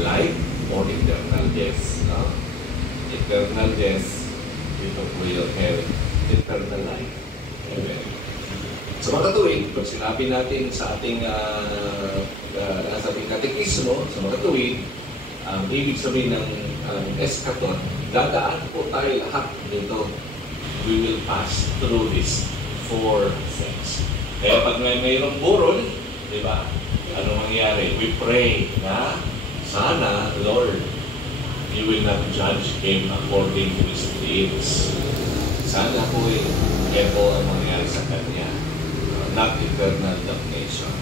life or eternal death. No? Eternal death, ito po yung hell. Eternal life. Amen. Sa mga katuwid, pag sinabi natin sa ating katekismo, sa mga katuwid, ang ibig sabihin ng eskaton, dadaan po tayo lahat dito. We will pass through this four things. Kaya pag mayroong burol, di ba? Ano mangyari? We pray na sana, Lord, you will not judge him according to his deeds. Sana po ito ang mangyari sa kanya. Not eternal damnation.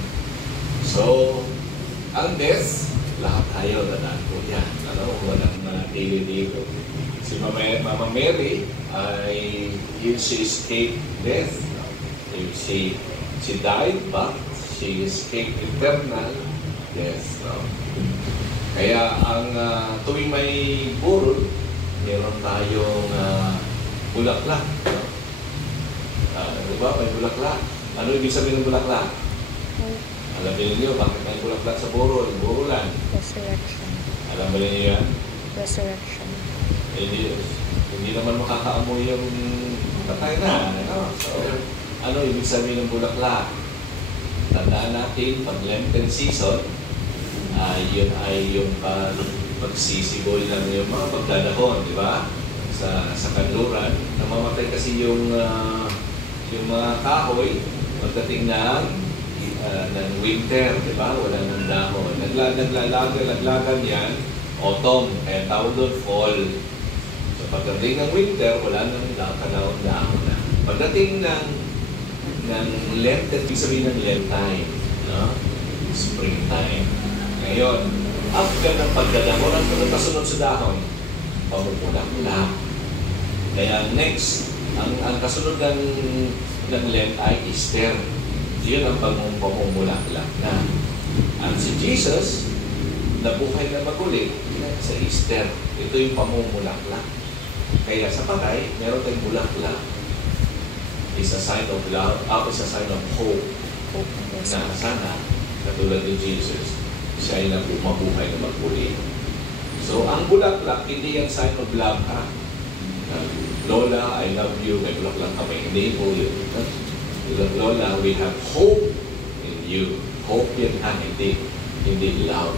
So, ang death, lahat tayo dadaan po yan. Walang manatili dito. Si Mama Mary, she escaped death. She died, but she escaped eternal death. Kaya ang tuwing may burol, meron tayong bulaklak. Diba? May bulaklak. Ano ibig sabihin ng bulaklak? Alam niyo bakit may bulaklak sa burol? Burulan. Resurrection. Alam ba niyo yan? Resurrection. Hindi naman makakaamoy yung patay na. So, ano ibig sabihin ng bulaklak? Tandaan natin, pag Lenten season, yun ay yung pagsisibol ng yung mga pagdadahon, di ba? Sa kanluran, namamatay kasi yung mga kahoy pagdating ng winter, di ba? Wala ng dahon. Naglalagan yan, autumn, kaya tawag doon fall. So pagdating ng winter, wala nang dahon na. Pagdating ng Lenten, ibig sabihin ng Lentine, no? Springtime. Ngayon, after ng pagdadahon, ang kasunod sa dahon, pamumulak-mulak. Kaya next, ang kasunod ng Lent ay Easter. Yun ang pamumulak-mulak na. Ang si Jesus, nabuhay na maguli sa Easter. Ito yung pamumulak-mulak. Kaya sa patay, meron tayong bulaklak. It's a sign of love, it's a sign of hope. Na sana, katulad ni Jesus, siya ay mabuhay na maguli. So, ang bulaklak, hindi yung sign of love ka. Lola, I love you, may bulaklak kami. Hindi po yun. Lola, we have hope in you. Hope yan hindi love.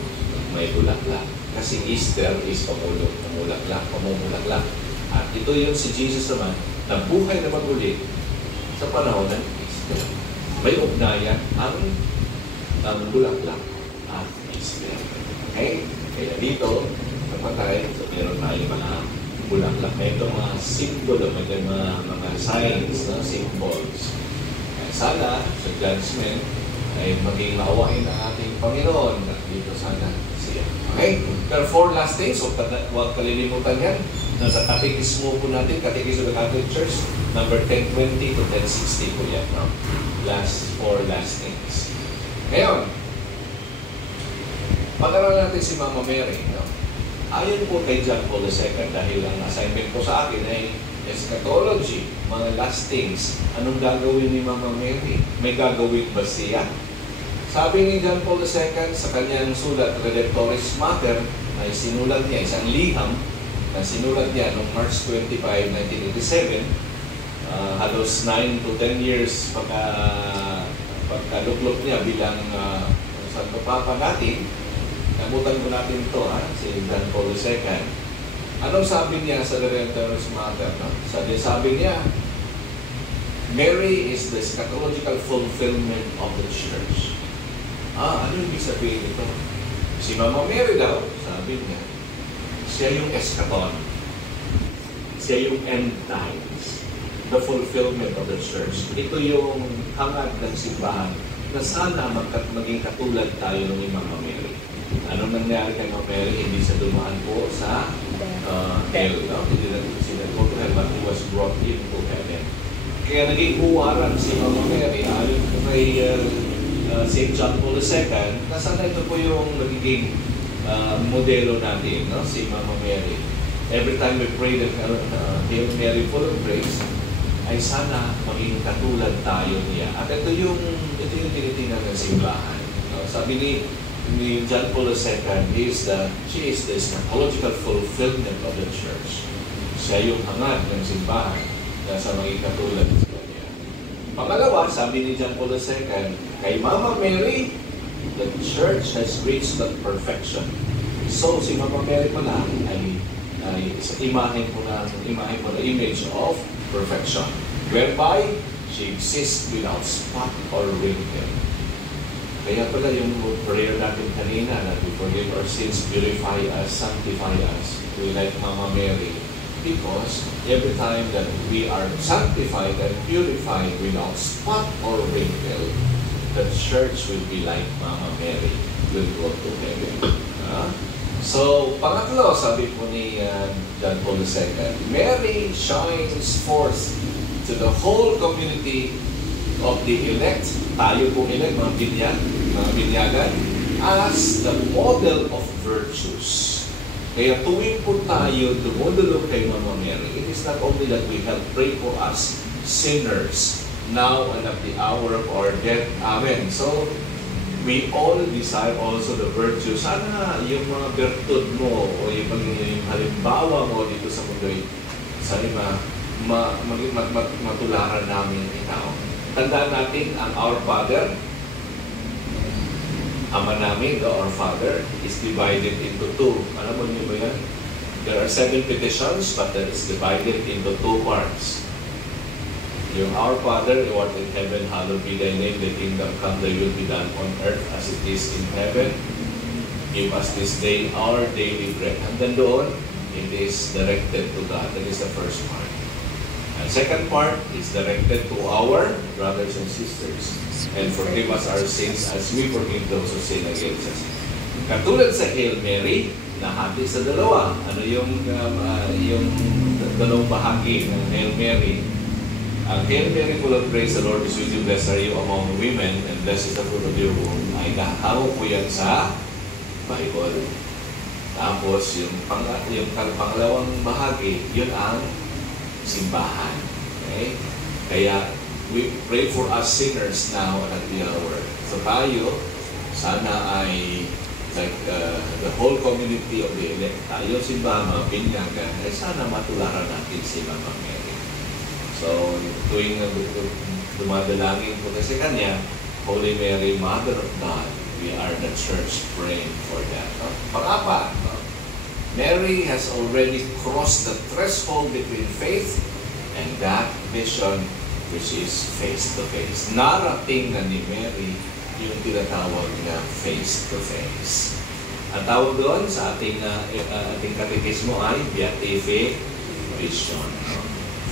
May bulaklak. Kasi Easter is pamumulaklak. At ito yung si Jesus naman, nabuhay na maguli sa panahon ng Easter. May ugnayan ang bulaklak at Easter. Okay? Kaya dito, kapatay, so meron tayong mga bulaklak. May ito mga symbol, mga signs, symbols. Kaya sana, sa judgment, ay maging maawain ang ating Panginoon. At dito sana siya. Okay? Pero four last things, so huwag kalilimutan yan. Nasa katekismo po natin, Katekismo ng Catholic Church, number 1020 to 1060 po yan. No? Four last things. Ngayon, pag-aralan natin si Mama Mary. No? Ayon po kay John Paul II, dahil ang assignment po sa akin ay eschatology, mga last things. Anong gagawin ni Mama Mary? May gagawin ba siya? Sabi ni John Paul II sa kanyang sulat, Redemptoris Mater, ay sinulat niya isang liham na sinulat niya noong March 25, 1987, halos 9 to 10 years pagkaluklok niya bilang Santo Papa natin. Namutan ko natin ito, si John Paul II. Anong sabi niya sa Redemptoris Mater? No? Sabi niya, Mary is the eschatological fulfillment of the Church. Ano yung sabihin ito? Si Mama Mary daw, sabi niya, siya yung eschaton. Siya yung end times. The fulfillment of the Church. Ito yung hangad ng simbahan na sana maging katulad tayo ng Mama Mary. Anong nangyari kay Mama Mary? Hindi siya dumaan po sa hell. No? Hindi na siya go to hell, but he was brought into heaven. Kaya naging huwaran si Mama Mary. Ayon po kay St. John Paul II, na sana ito po yung nagiging modelo natin, no? Si Mama Mary. Every time we pray that Hail Mary full of grace, ay sana maging katulad tayo niya. At ito yung tinitingnan ng simbahan. No? Sabi ni ni John Paul II she is the eschatological fulfillment of the church. Siya yung hangad ng simbahan na sa mga katulad sa kanya. Pangalawa, sabi ni John Paul II, kay Mama Mary, the church has reached that perfection. So, si Mama Mary pala ay imahe po na image of perfection, whereby she exists without spot or wrinkle. Kaya pala yung prayer natin kanina na we forgive our sins, purify us, sanctify us. We like Mama Mary because every time that we are sanctified and purified without spot or wrinkle, the church will be like Mama Mary, will go to heaven. So, pangatlo, sabi po ni John Paul II, Mary shines forth to the whole community of the elect, tayo po elect, mga binyagan, as the model of virtues. Kaya tuwing po tayo dumudulog kay Mama Mary, it is not only that we have prayed for us sinners now and at the hour of our death. Amen. So, we all desire also the virtues. Sana yung mga virtud mo o yung halimbawa mo dito sa mundo, sana matularan namin ikaw. Tandaan natin ang Our Father, Ama namin, the Our Father, is divided into two. Alam mo niyo ba yan? There are 7 petitions, but that is divided into 2 parts. Yung Our Father, who art in heaven, hallowed be thy name, thy kingdom come, thy will be done on earth as it is in heaven. Give us this day our daily bread. Hanggang doon, it is directed to God. That is the first part. And second part is directed to our brothers and sisters. And forgive us our sins as we forgive those who sin against us. Katulad sa Hail Mary, nahati sa dalawa. Ano yung dalawang bahagi ng Hail Mary? Ang Hail Mary, full of grace, the Lord is with you, blessed are you among women, and blessed is the fruit of your womb. Ay kahawag po yan sa Bible. Tapos, yung pangalawang bahagi, yun ang simbahan. Okay? Kaya, we pray for us sinners now at the hour. So tayo, sana ay like the whole community of the elect, tayo simbahan, mga binyagan, ay sana matularan natin si Mama Mary. So, tuwing dumadalangin po kasi kanya, Holy Mary, Mother of God, we are the church praying for that. Pang-apat, Mary has already crossed the threshold between faith and that vision which is face-to-face. Narating na ni Mary yung tinatawag na face-to-face. Ang tawag doon sa ating katekismo ay beatific vision.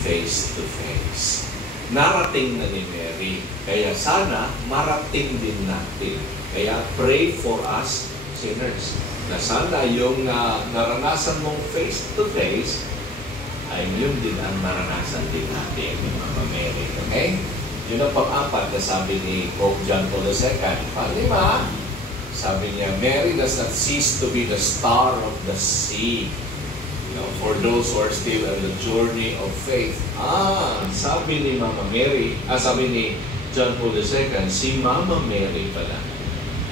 Face-to-face. Narating na ni Mary. Kaya sana marating din natin. Kaya pray for us sinners. Na sana yung naranasan mong face-to-face ay yun din ang naranasan din natin ng Mama Mary. Okay? Yun ang pang-apat na sabi ni Pope John Paul II. Pang-lima, sabi niya, Mary does not cease to be the star of the sea. You know, for those who are still on the journey of faith. Sabi ni Mama Mary, sabi ni John Paul II, si Mama Mary pala.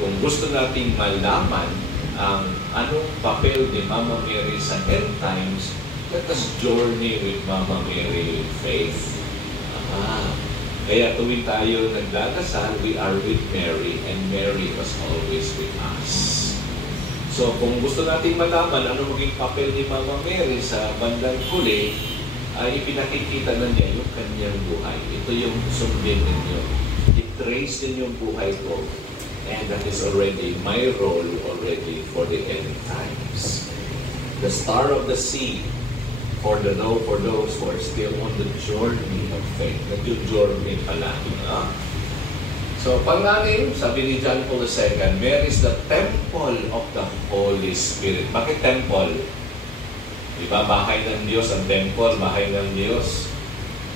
Kung gusto nating malaman ang anong papel ni Mama Mary sa end times, let us journey with Mama Mary in faith. Kaya tuwing tayo nagdadasal, we are with Mary, and Mary was always with us. So kung gusto nating malaman ano maging papel ni Mama Mary sa bandang huli, ay ipinakikita na niya yung kanyang buhay. Ito yung sundin ninyo. I-trace din yung buhay ko. And that is already my role already for the end times. The star of the sea, for those who are still on the journey of faith. Nag-journey pa lang. So, pang-anim, sabi ni John Paul II, Mary is the temple of the Holy Spirit. Bakit temple? Diba, bahay ng Diyos, ang temple, bahay ng Diyos.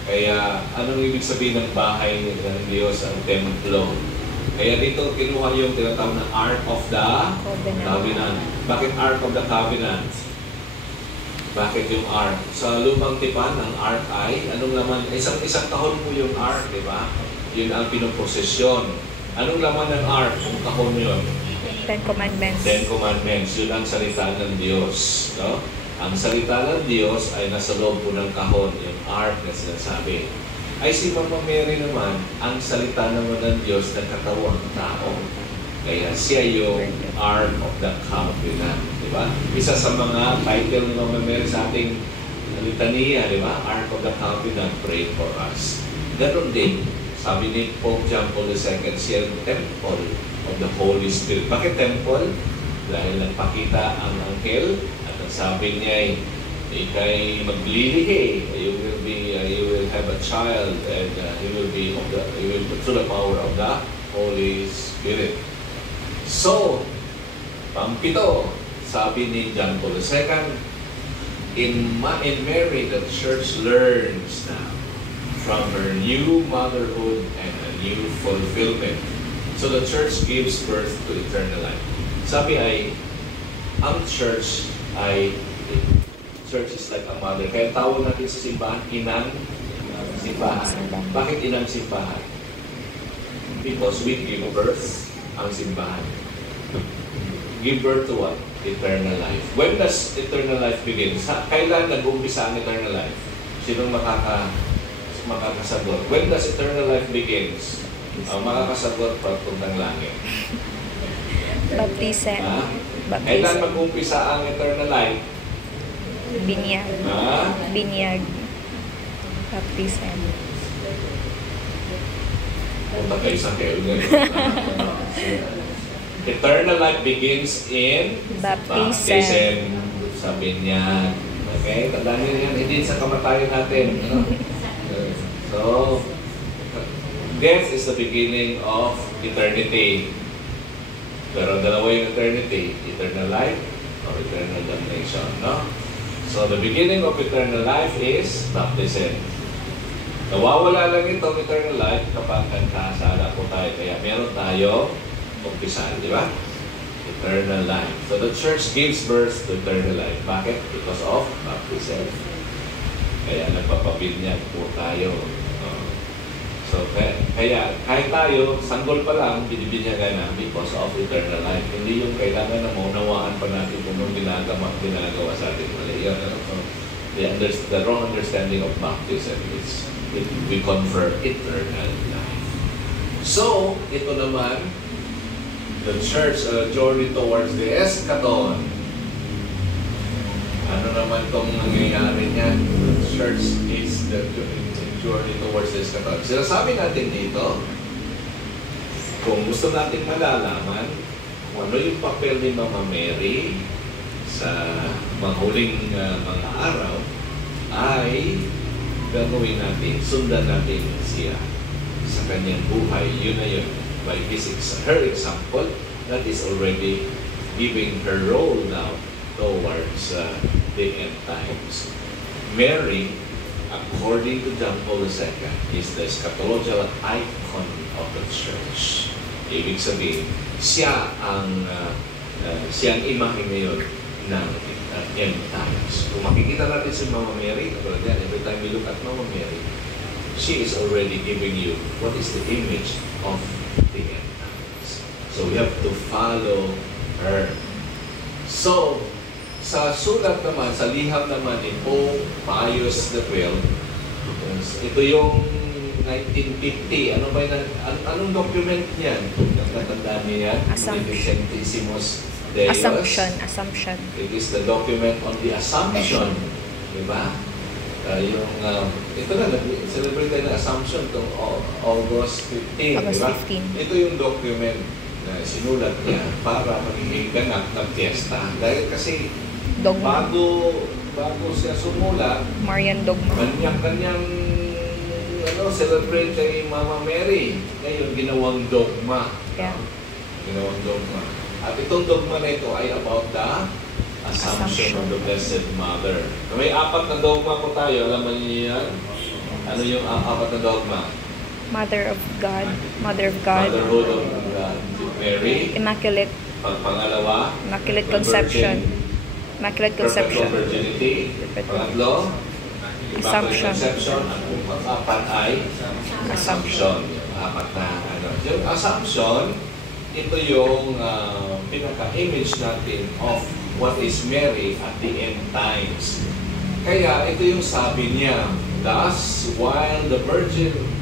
Kaya, anong ibig sabihin ng bahay ng Diyos, ang templo? Kaya dito, kinuha yung tinatawag na Ark of the Covenant. Bakit Ark of the Covenant? Bakit yung Ark? Sa lumang tipan, ang Ark ay, anong laman? Isang kahon po yung Ark, di ba? Yun ang pinoposesyon. Anong laman ng Ark? Kung kahon yun? Ten Commandments. Ten Commandments, yun ang salita ng Diyos. No? Ang salita ng Diyos ay nasa loob po ng kahon, yung ark na sinasabi. Ay si Mama Mary naman, ang salita naman ng Diyos na katawang tao. Kaya siya yung Ark of the Covenant. Di ba? Isa sa mga title ni Mama Mary sa ating litania, di ba? Ark of the Covenant, pray for us. Ganon din, sabi ni Pope John Paul II, siya yung temple of the Holy Spirit. Bakit temple? Dahil nagpakita ang anghel at ang sabi niya ay ikay maglilihi, you will have a child and you will be through the power of the Holy Spirit. So, pampito, sabi ni John Paul II, in Mary, the church learns now from her new motherhood and a new fulfillment. So the church gives birth to eternal life. Sabi ay, ang church is like a mother. Kaya tawag natin sa simbahan, inang simbahan. Bakit inang simbahan? Because we give birth ang simbahan. Give birth to what? Eternal life. When does eternal life begin? Kailan nag-uumpisa ang eternal life? Sinong makakasagot? When does eternal life begins? Ang makakasagot pagpuntang langit. Baptism. Kailan mag-uumpisa ang eternal life? Binyag. Binyag. Baptism. Punta kayo sa Kelvin. Eternal life begins in baptism. Sabi niya. Okay? Tandaan niyo yan. Hindi sa kamatayan natin. So, death is the beginning of eternity. Pero dalawa yung eternity. Eternal life or eternal damnation. No? So, the beginning of eternal life is baptism. Nawawala lang itong eternal life kapag nagkasala po tayo. Kaya meron tayo umpisan, di ba? Eternal life. So, the church gives birth to eternal life. Bakit? Because of baptism. Kaya nagpapabinyag po tayo. So, kaya kahit tayo, sanggol pa lang, binibinyagan na because of eternal life. Hindi yung kailangan na maunawaan pa natin kung anong ginagawa sa atin. Mali yan. The wrong understanding of baptism is we confer eternal life. So, ito naman, the church journey towards the eschaton. Ano naman itong nangyayari niyan? The church is the journey towards the eschaton. Sinasabi natin dito, kung gusto natin malalaman kung ano yung papel ni Mama Mary sa mga huling mga araw, ay gagawin natin, sundan natin siya sa kanyang buhay. Yun na yun. By her example, that is already giving her role now towards the end times. Mary, according to John Paul II, is the eschatological icon of the church. Ibig sabihin, siya ang imahe ngayon ng end times. Kung makikita natin si Mama Mary, every time we look at Mama Mary, she is already giving you what is the image of the end times. So we have to follow her. So, sa sulat naman, sa liham naman ni Pope Pius XII, ito yung 1950. Ano ba yun? Anong document niyan? Natatandaan niya yan? Centesimus Deus. Assumption. It is the document on the Assumption. Diba? Ito na, celebrate tayo ng Assumption itong August 15. August diba? 15. Ito yung document na sinulat niya para magiging ganap ng fiesta. Dahil kasi Dogma. bago siya sumulat, Marian Dogma. kanyang celebrate kay Mama Mary. Ngayon, ginawang dogma. Yeah. Ginawang dogma. At itong dogma na ito ay about the Assumption of the Blessed Mother. May apat na dogma po tayo. Alam niyo yan? Ano yung apat na dogma? Mother of God. Motherhood of God. Mary. Immaculate. Pangalawa. Immaculate Conception. Immaculate Conception. Perpetual virginity. Pangatlo. Assumption. Conception. At pang-apat ay Assumption. Apat na ano. Yung Assumption, ito yung pinaka-image natin of what is Mary at the end times. Kaya ito yung sabi niya, thus, while the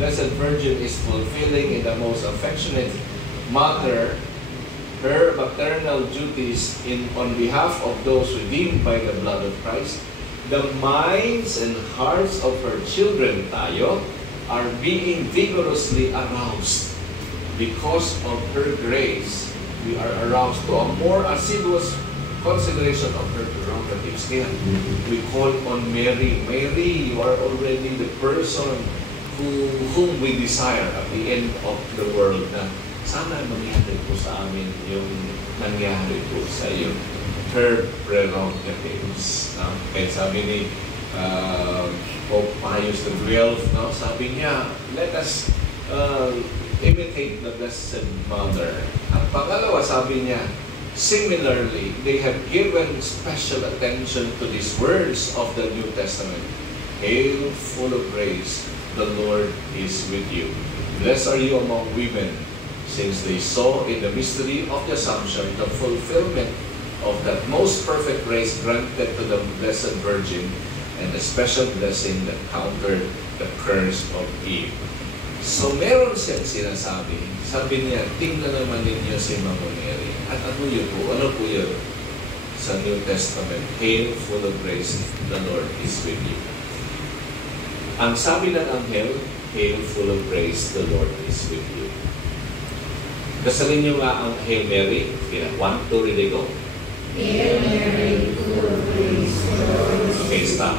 Blessed Virgin is fulfilling in the most affectionate manner her maternal duties on behalf of those redeemed by the blood of Christ, the minds and hearts of her children, tayo, are being vigorously aroused. Because of her grace, we are aroused to a more assiduous consideration of her prerogatives. Kaya we call on Mary. Mary, you are already the person whom we desire at the end of the world na sana mangyari po sa amin yung nangyari po sa iyo. Her prerogatives. Kaya sabi ni Pope Pius XII, no? Sabi niya, let us imitate the Blessed Mother. At pangalawa, sabi niya, similarly, they have given special attention to these words of the New Testament. Hail, full of grace, the Lord is with you. Blessed are you among women, since they saw in the mystery of the Assumption the fulfillment of that most perfect grace granted to the Blessed Virgin and the special blessing that countered the curse of Eve. So meron siyang sinasabi. Sabi niya, tingnan naman ninyo si Mama Mary. At ano yun po? Ano po yun? Sa New Testament, Hail, full of grace, the Lord is with you. Ang sabi ng anghel, Hail, full of grace, the Lord is with you. Kasalin niyo nga ang Hail Mary. 1, 2, ready, go. Hail Mary, full of grace, the Lord is with you. Okay, stop.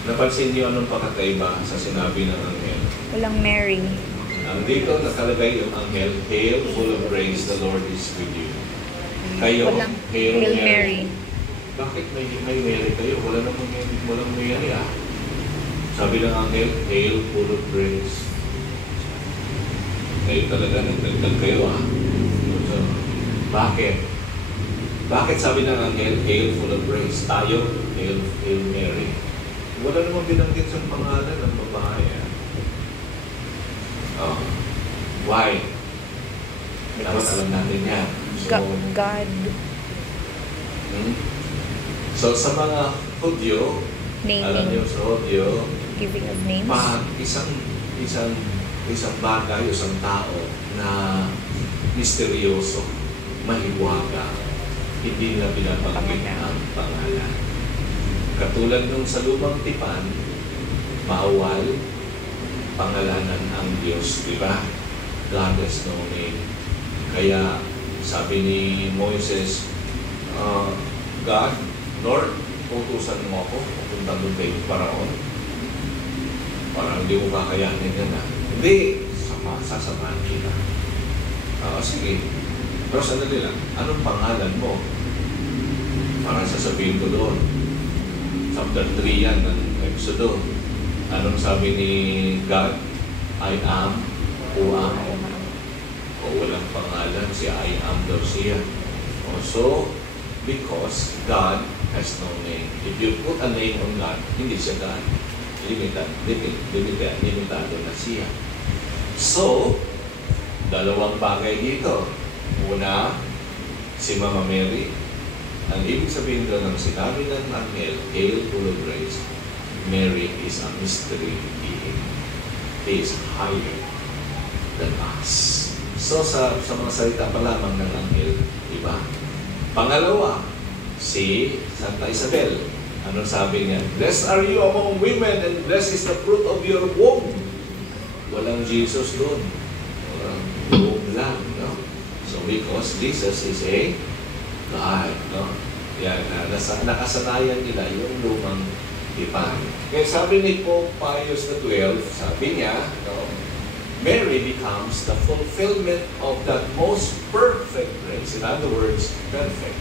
Napansin niyo anong pagkakaiba sa sinabi ng anghel? Walang Mary. Ang dito nakalagay yung anghel, Hail, full of grace, the Lord is with you. Kayo, Walang Hail Hail Mary. Mary. Bakit may Mary kayo? Walang Mary, ah. Sabi ng anghel, Hail, full of grace. Kayo talaga, nagdagdag kayo, ah. So, bakit? Bakit sabi ng anghel, Hail, full of grace? Tayo, Hail Mary. Wala namang binanggit sa pangalan ng babae. Why? Dapat alam natin yan. God. So sa mga Hudyo, alam niyo Naming. sa Hudyo, Giving of names. pag isang bagay, isang tao na misteryoso, mahiwaga, hindi na binabanggit ang pangalan. Katulad nung sa lumang tipan, bawal pangalanan ang Diyos, di ba? God has no name. Kaya sabi ni Moises, God, Lord, utusan mo ako, pupunta doon kay Paraon. Parang hindi mo kakayanin yan na. Hindi, sasamahan kita. Sige. Pero sandali lang, anong pangalan mo? Parang sasabihin ko doon. Chapter 3 yan ng Exodus. Anong sabi ni God? I am who am. O walang pangalan, si I am daw siya. So, because God has no name. If you put a name on God, hindi siya God. Limitado na siya. So, dalawang bagay dito. Una, si Mama Mary. Ang ibig sabihin doon ng sinabi ng anghel, Hail, full of grace, Mary is a mystery being. He is higher than us. So, sa mga salita pa lamang ng anghel, iba. Pangalawa, si Santa Isabel. Anong sabi niya? Blessed are you among women and blessed is the fruit of your womb. Walang Jesus doon. Walang womb lang, no? So, because Jesus is a God, no? Yan, nakasanayan nila yung lumang tipan. Kaya sabi ni Pope Pius XII, sabi niya, no, Mary becomes the fulfillment of that most perfect grace. In other words, perfect.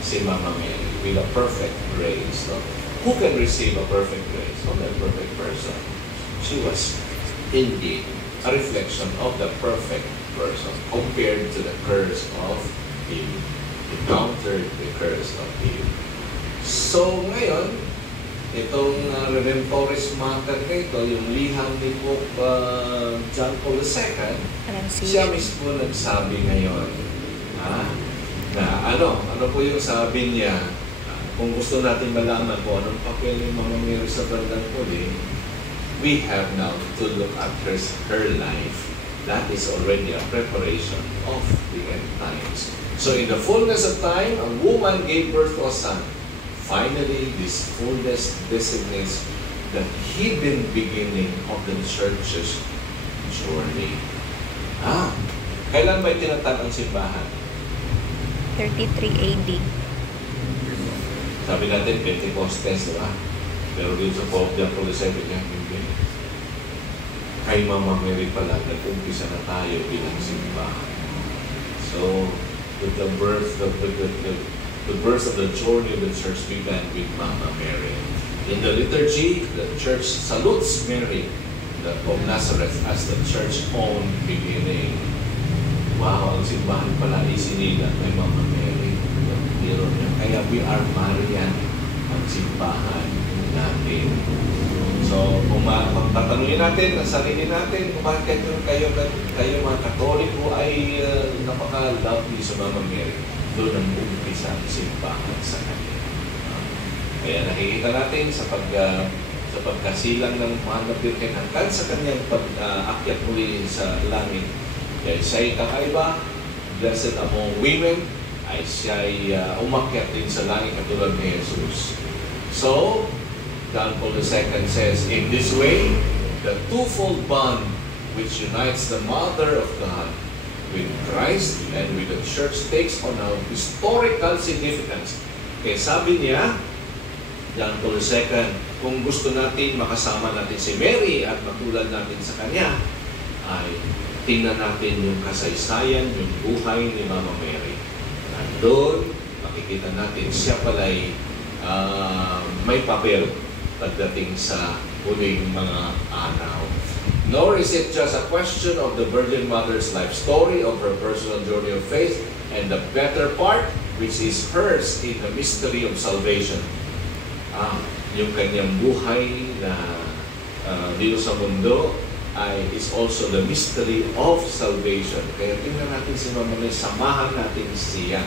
Si Mama Mary, with a perfect grace. No? Who can receive a perfect grace? Only a perfect person. She was indeed a reflection of the perfect person compared to the curse of Eve. He countered the curse of Eve. So ngayon, itong Redemptoris Mater nito, yung liham ni Pope John Paul II, siya Pronunciation. mismo nagsabi ngayon na ano po yung sabi niya. Kung gusto natin malaman kung anong papel yung mga Mary sa bandang huli, we have now to look at her life. That is already a preparation of the end times. So in the fullness of time, a woman gave birth to a son. Finally, this fullness designates the hidden beginning of the church's journey. Kailan ba itinatag ang simbahan? 33 AD. Sabi natin, Pentecostes, di ba? Pero dito sa Pope John Paul II niya, hindi. Kay Mama Mary pala, nag-umpisa na tayo bilang simbahan. So, with the birth of the journey of the church began with Mama Mary. In the liturgy, the church salutes Mary of Nazareth as the church's own beginning. Wow, ang simbahan pala isinilang kay Mama Mary. Kaya we are Marian, ang simbahan natin. So, kung tatanungin natin ang sarili natin, kung bakit kayo mga Katoliko ay napaka-lovely sa Mama Mary, doon ang umpisa ang simbahan sa kanya. Kaya nakikita natin sa pagkasilang ng mahal na Birhen hanggang sa kanyang pag-akyat muli sa langit. Kaya siya'y kakaiba, blessed among women, ay siya'y umakyat din sa langit katulad ni Jesus. So, John Paul II says, in this way, the twofold bond which unites the Mother of God with Christ and with the Church takes on a historical significance. Kaya sabi niya, John Paul II, kung gusto natin makasama natin si Mary at matulad natin sa kanya, ay tingnan natin yung kasaysayan, yung buhay ni Mama Mary. Doon, makikita natin siya pala'y may papel pagdating sa huling mga araw. Nor is it just a question of the Virgin Mother's life story, of her personal journey of faith, and the better part, which is hers in the mystery of salvation. Yung kanyang buhay na dito sa mundo is also the mystery of salvation. Kaya tingnan natin si Mama Mary, samahan natin siya.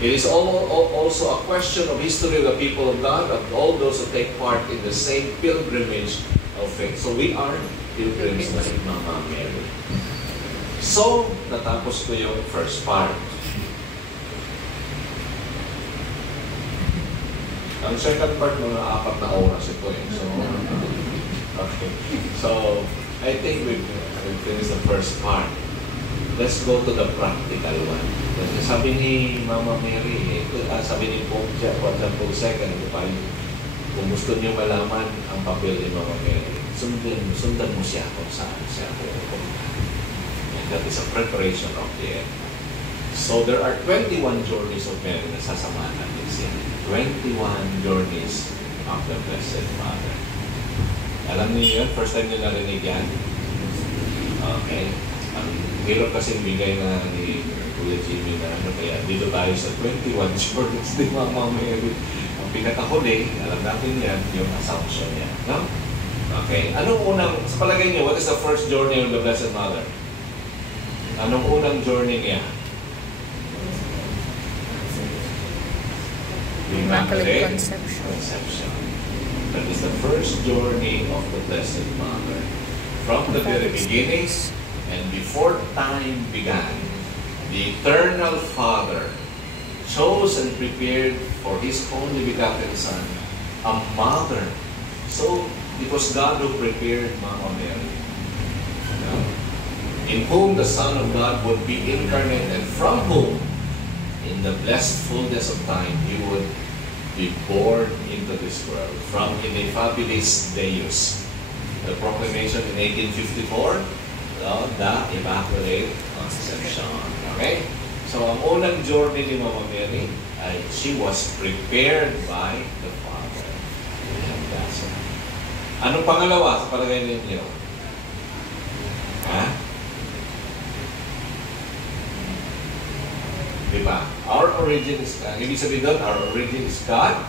It is also a question of history of the people of God, of all those who take part in the same pilgrimage of faith. So we are pilgrims na si Mama Mary. So, natapos ko yung first part. Ang second part, mga 4 na oras ito eh. So, okay. So, I think we've finished the first part. Let's go to the practical one. Kasi sabi ni Mama Mary, sabi ni Pope John Paul II, kung gusto niyo malaman ang papel ni Mama Mary, sundan mo siya kung saan siya pupunta. And that is a preparation of the end. So there are 21 journeys of Mary na sasamahan natin siya. 21 journeys of the Blessed Mother. Alam niyo yun? First time niyo narinig yan? Okay. Ang hirap kasing bigay na ni Kuya Jimmy na kaya dito tayo sa 21 journeys ni Mama Mary. Ang pinakahuli, alam natin yan, yung Assumption niya. No? Okay. Anong unang, sa palagay niyo, what is the first journey of the Blessed Mother? Anong unang journey niya? Immaculate Conception. That is the first journey of the Blessed Mother. From the very beginnings and before time began, the Eternal Father chose and prepared for His only begotten Son a mother. So, it was God who prepared Mama Mary. In whom the Son of God would be incarnate and from whom, in the blessed fullness of time, He would be born into this world. From Ineffabilis Deus. The proclamation in 1854, the Immaculate Conception. Okay? So, ang unang journey ni Mama Mary ay she was prepared by the Father. And that's it. Anong pangalawa sa palagay ninyo? Ha? Diba? Our origin is, ibig sabihin doon, our origin is God.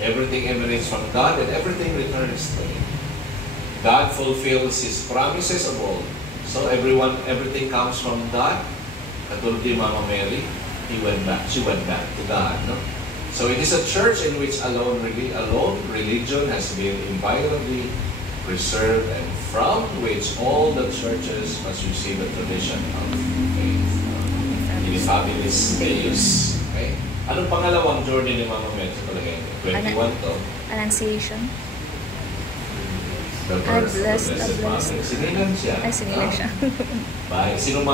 Everything emanates from God and everything returns to Him. God fulfills His promises of old. So everything comes from God. Katulad ni Mama Mary, she went back to God. No? So it is a church in which alone religion has been inviolably preserved and from which all the churches must receive a tradition of faith. In Families Deus. Okay? Anong pangalawang journey ni Mama Mary sa palagay niyo? 21 to. Annunciation. The birth of the Blessed Mother. Sinilang siya. Ay, sinilang siya. Bye. Sinong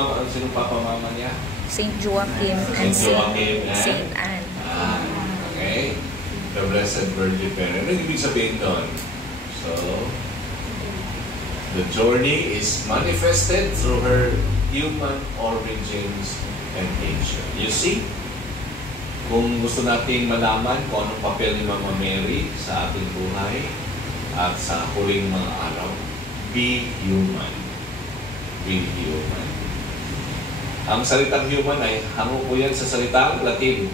papamama niya? Saint Joachim and Joachim and Saint Anne. Okay. The Blessed Virgin Mary. Ano ibig sabihin doon? So, the journey is manifested through her human origins and nature. You see? Kung gusto natin malaman kung anong papel ni Mama Mary sa ating buhay at sa huling mga araw, be human. Be human. Ang salitang human ay hango po yan sa salitang Latin.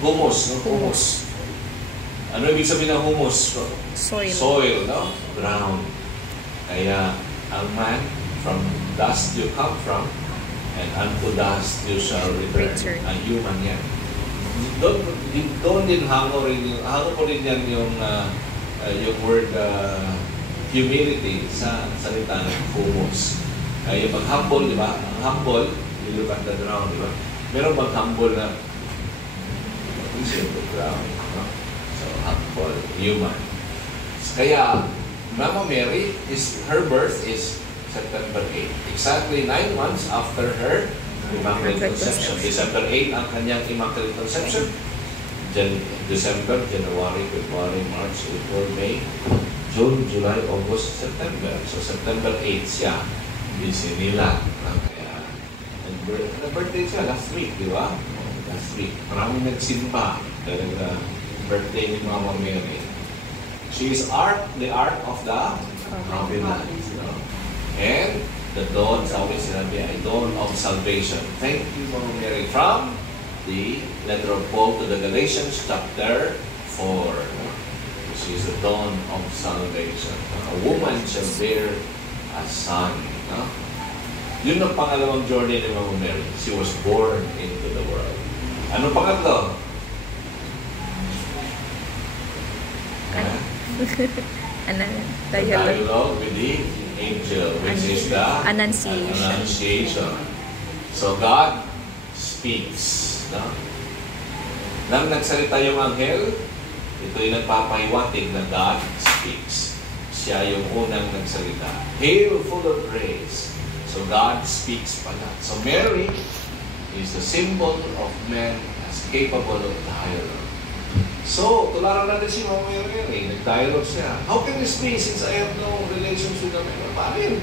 Humus. Humus. Ano ibig sabihin ng humus? Soil. Soil, no? Ground. Kaya, ang man, from dust you come from, and unto dust you shall return. Ang human yan. Doon din hango ko rin yan yung word humility sa salita ng humus. Yung pag-humble, di ba? Ang humble, you look at the ground, di ba? Meron pag-humble na the ground. No? So, humble, human. Kaya, Mama Mary, her birth is September 8. Exactly 9 months after her Immaculate Conception. December 8 ang kanyang Immaculate Conception. December, January, February, March, April, May, June, July, August, September. So September 8 siya. Isinilang. Kaya, birthday siya last week, di ba? Last week. Maraming nagsimba. Talaga, birthday ni Mama Mary. She is the art of the covenant. You know? And the dawn, sabi sinabi, ay dawn of salvation. Thank you, Mama Mary. From the letter of Paul to the Galatians, chapter 4. Which is the dawn of salvation. A woman shall bear a son. No? Yun ang pangalawang journey ni Mama Mary. She was born into the world. Ano pangatlo? Dialogue with the angel, which is the Annunciation. So God speaks. No? Nang nagsalita yung anghel, ito yung nagpapahiwatig na God speaks. Siya yung unang nagsalita. Hail, full of grace. So God speaks pala. So Mary is the symbol of man as capable of dialogue. So, tularan natin si Mama Mary. Nag-dialogue siya. How can this be since I have no relations with the man? Paano yun?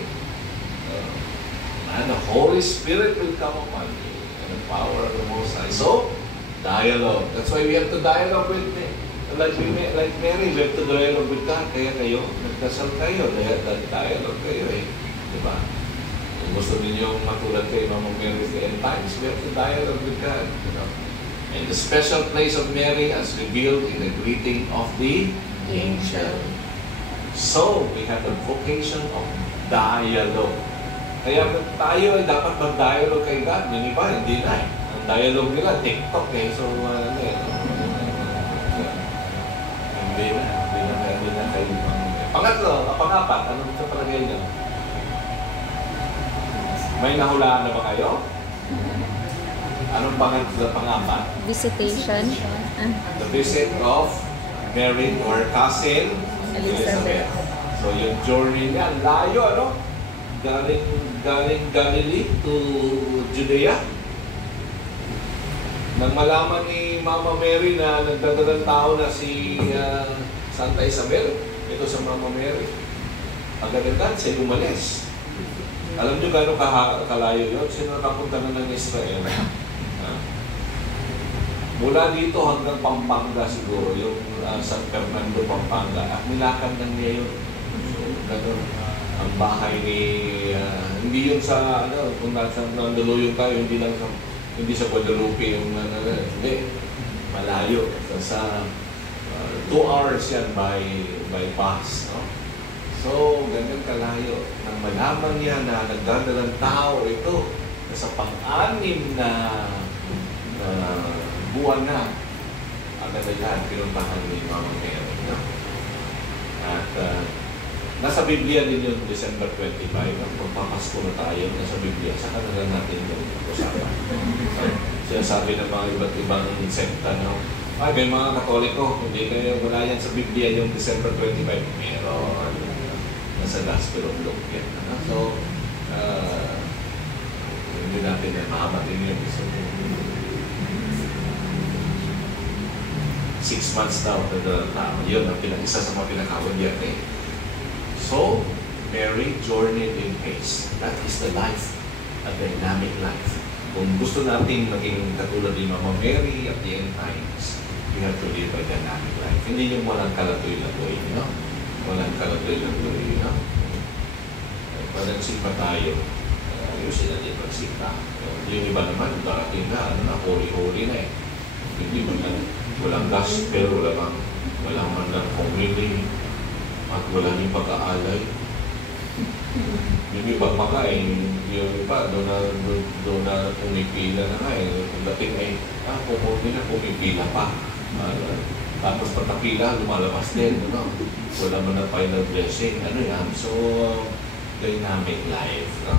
And the Holy Spirit will come upon you. And the power of the Most High. So, dialogue. That's why we have to dialogue with me. Like Mary, we have to dialogue with God. Kaya kayo, nagdasal kayo. Dialogue kayo eh. Diba? Kung gusto niyo matulad kay Mama Mary the end times, we have to dialogue with God. You know? And the special place of Mary as revealed in the greeting of the angel. So, we have the vocation of dialogue. Kaya tayo ay dapat mag-dialogue kay God. Yung iba, hindi na. Ang dialogue nila, TikTok eh. So, hindi na kayo. Pangatlo, pangapat, anong sa palagay niyo? May nahulaan na ba kayo? Anong pangapat? Visitation. The visit of Mary to her cousin Elizabeth. So yung journey niya, layo ano? Galing Galilee to Judea. Nang malaman ni Mama Mary na nagdadalang tao na si Santa Isabel, ito sa Mama Mary. Agad-agad siya umalis. Alam niyo gano'ng kalayo yun? Sino nakapunta na ng Israel? Mula dito hanggang Pampanga siguro, yung San Fernando, Pampanga. At nilakad lang niya yun. So, gano'n. Ang bahay ni... hindi yun sa... kung nandaluyong tayo, hindi sa Guadalupe yung... hindi. Malayo. Nasa 2 hours yan by bus. No? So, ganyan kalayo. Nang malaman niya na nagdadalang tao ito, nasa pang-anim na buwan na, agad-agad pinuntahan ni Mama Mary. No? At nasa Biblia din yung December 25. Magpapasko na tayo, nasa Biblia. Saka na lang natin yung usapan. Sinasabi ng mga iba't ibang sekta, no? Ay, may mga Katoliko, hindi kayo wala yan sa Biblia yung December 25. Meron. Nasa Gospel of Luke yan. No? So, hindi natin na mahabatin yun. So, 6 months daw na tao. Yun ang isa sa mga pinakawag yan eh. So, Mary journeyed in haste. That is the life, a dynamic life. Kung gusto natin maging katulad ni Mama Mary at the end times, we have to live a dynamic life. Hindi yung walang kalatoy-latoy, no? Walang kalatoy-latoy, no? Pag-agsik pa tayo, ayusin natin pag-sika. Yung iba naman, darating na, huli-huli na eh. Hindi man lang, walang gospel, walang man lang community, at wala niyong pag-aalay. Yung iba makain, yung iba doon na pumipila na nga eh. Kung dating ay, pumipila pa. Tapos pagkapila, lumalabas din. No? Wala man na final blessing. Ano yan? So, dynamic life. No?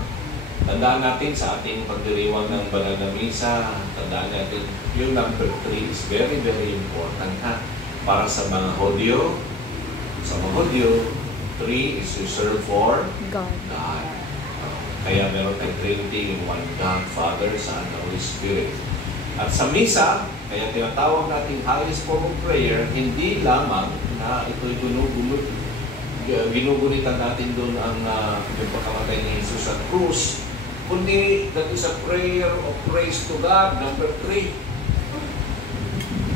Tandaan natin sa ating pagdiriwang ng banal na misa, tandaan natin yung number 3 is very, very important. Ha? Para sa mga Hodyo, 3 is reserved for God. Kaya meron tayong Trinity, yung one God, Father, Son, Holy Spirit. At sa misa, kaya tinatawag natin highest form of prayer, hindi lamang na ito'y ginugunitan natin doon ang yung pagkamatay ni Jesus sa krus, kundi that is a prayer of praise to God, number 3.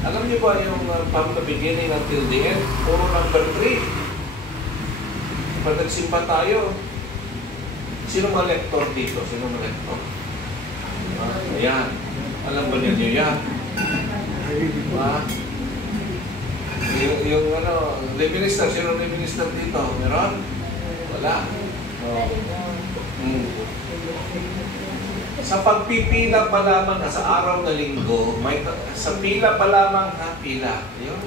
Alam niyo ba yung from the beginning until the end, puro number 3. Pag nagsimba tayo, sino mga lektor dito? Sino mga lektor? Ayan. Alam ba ninyo yan? Yung lay minister, sino lay minister dito? Meron? Wala. Sa pagpipila pa lamang sa araw na linggo, sa pila pa lamang pila. Yung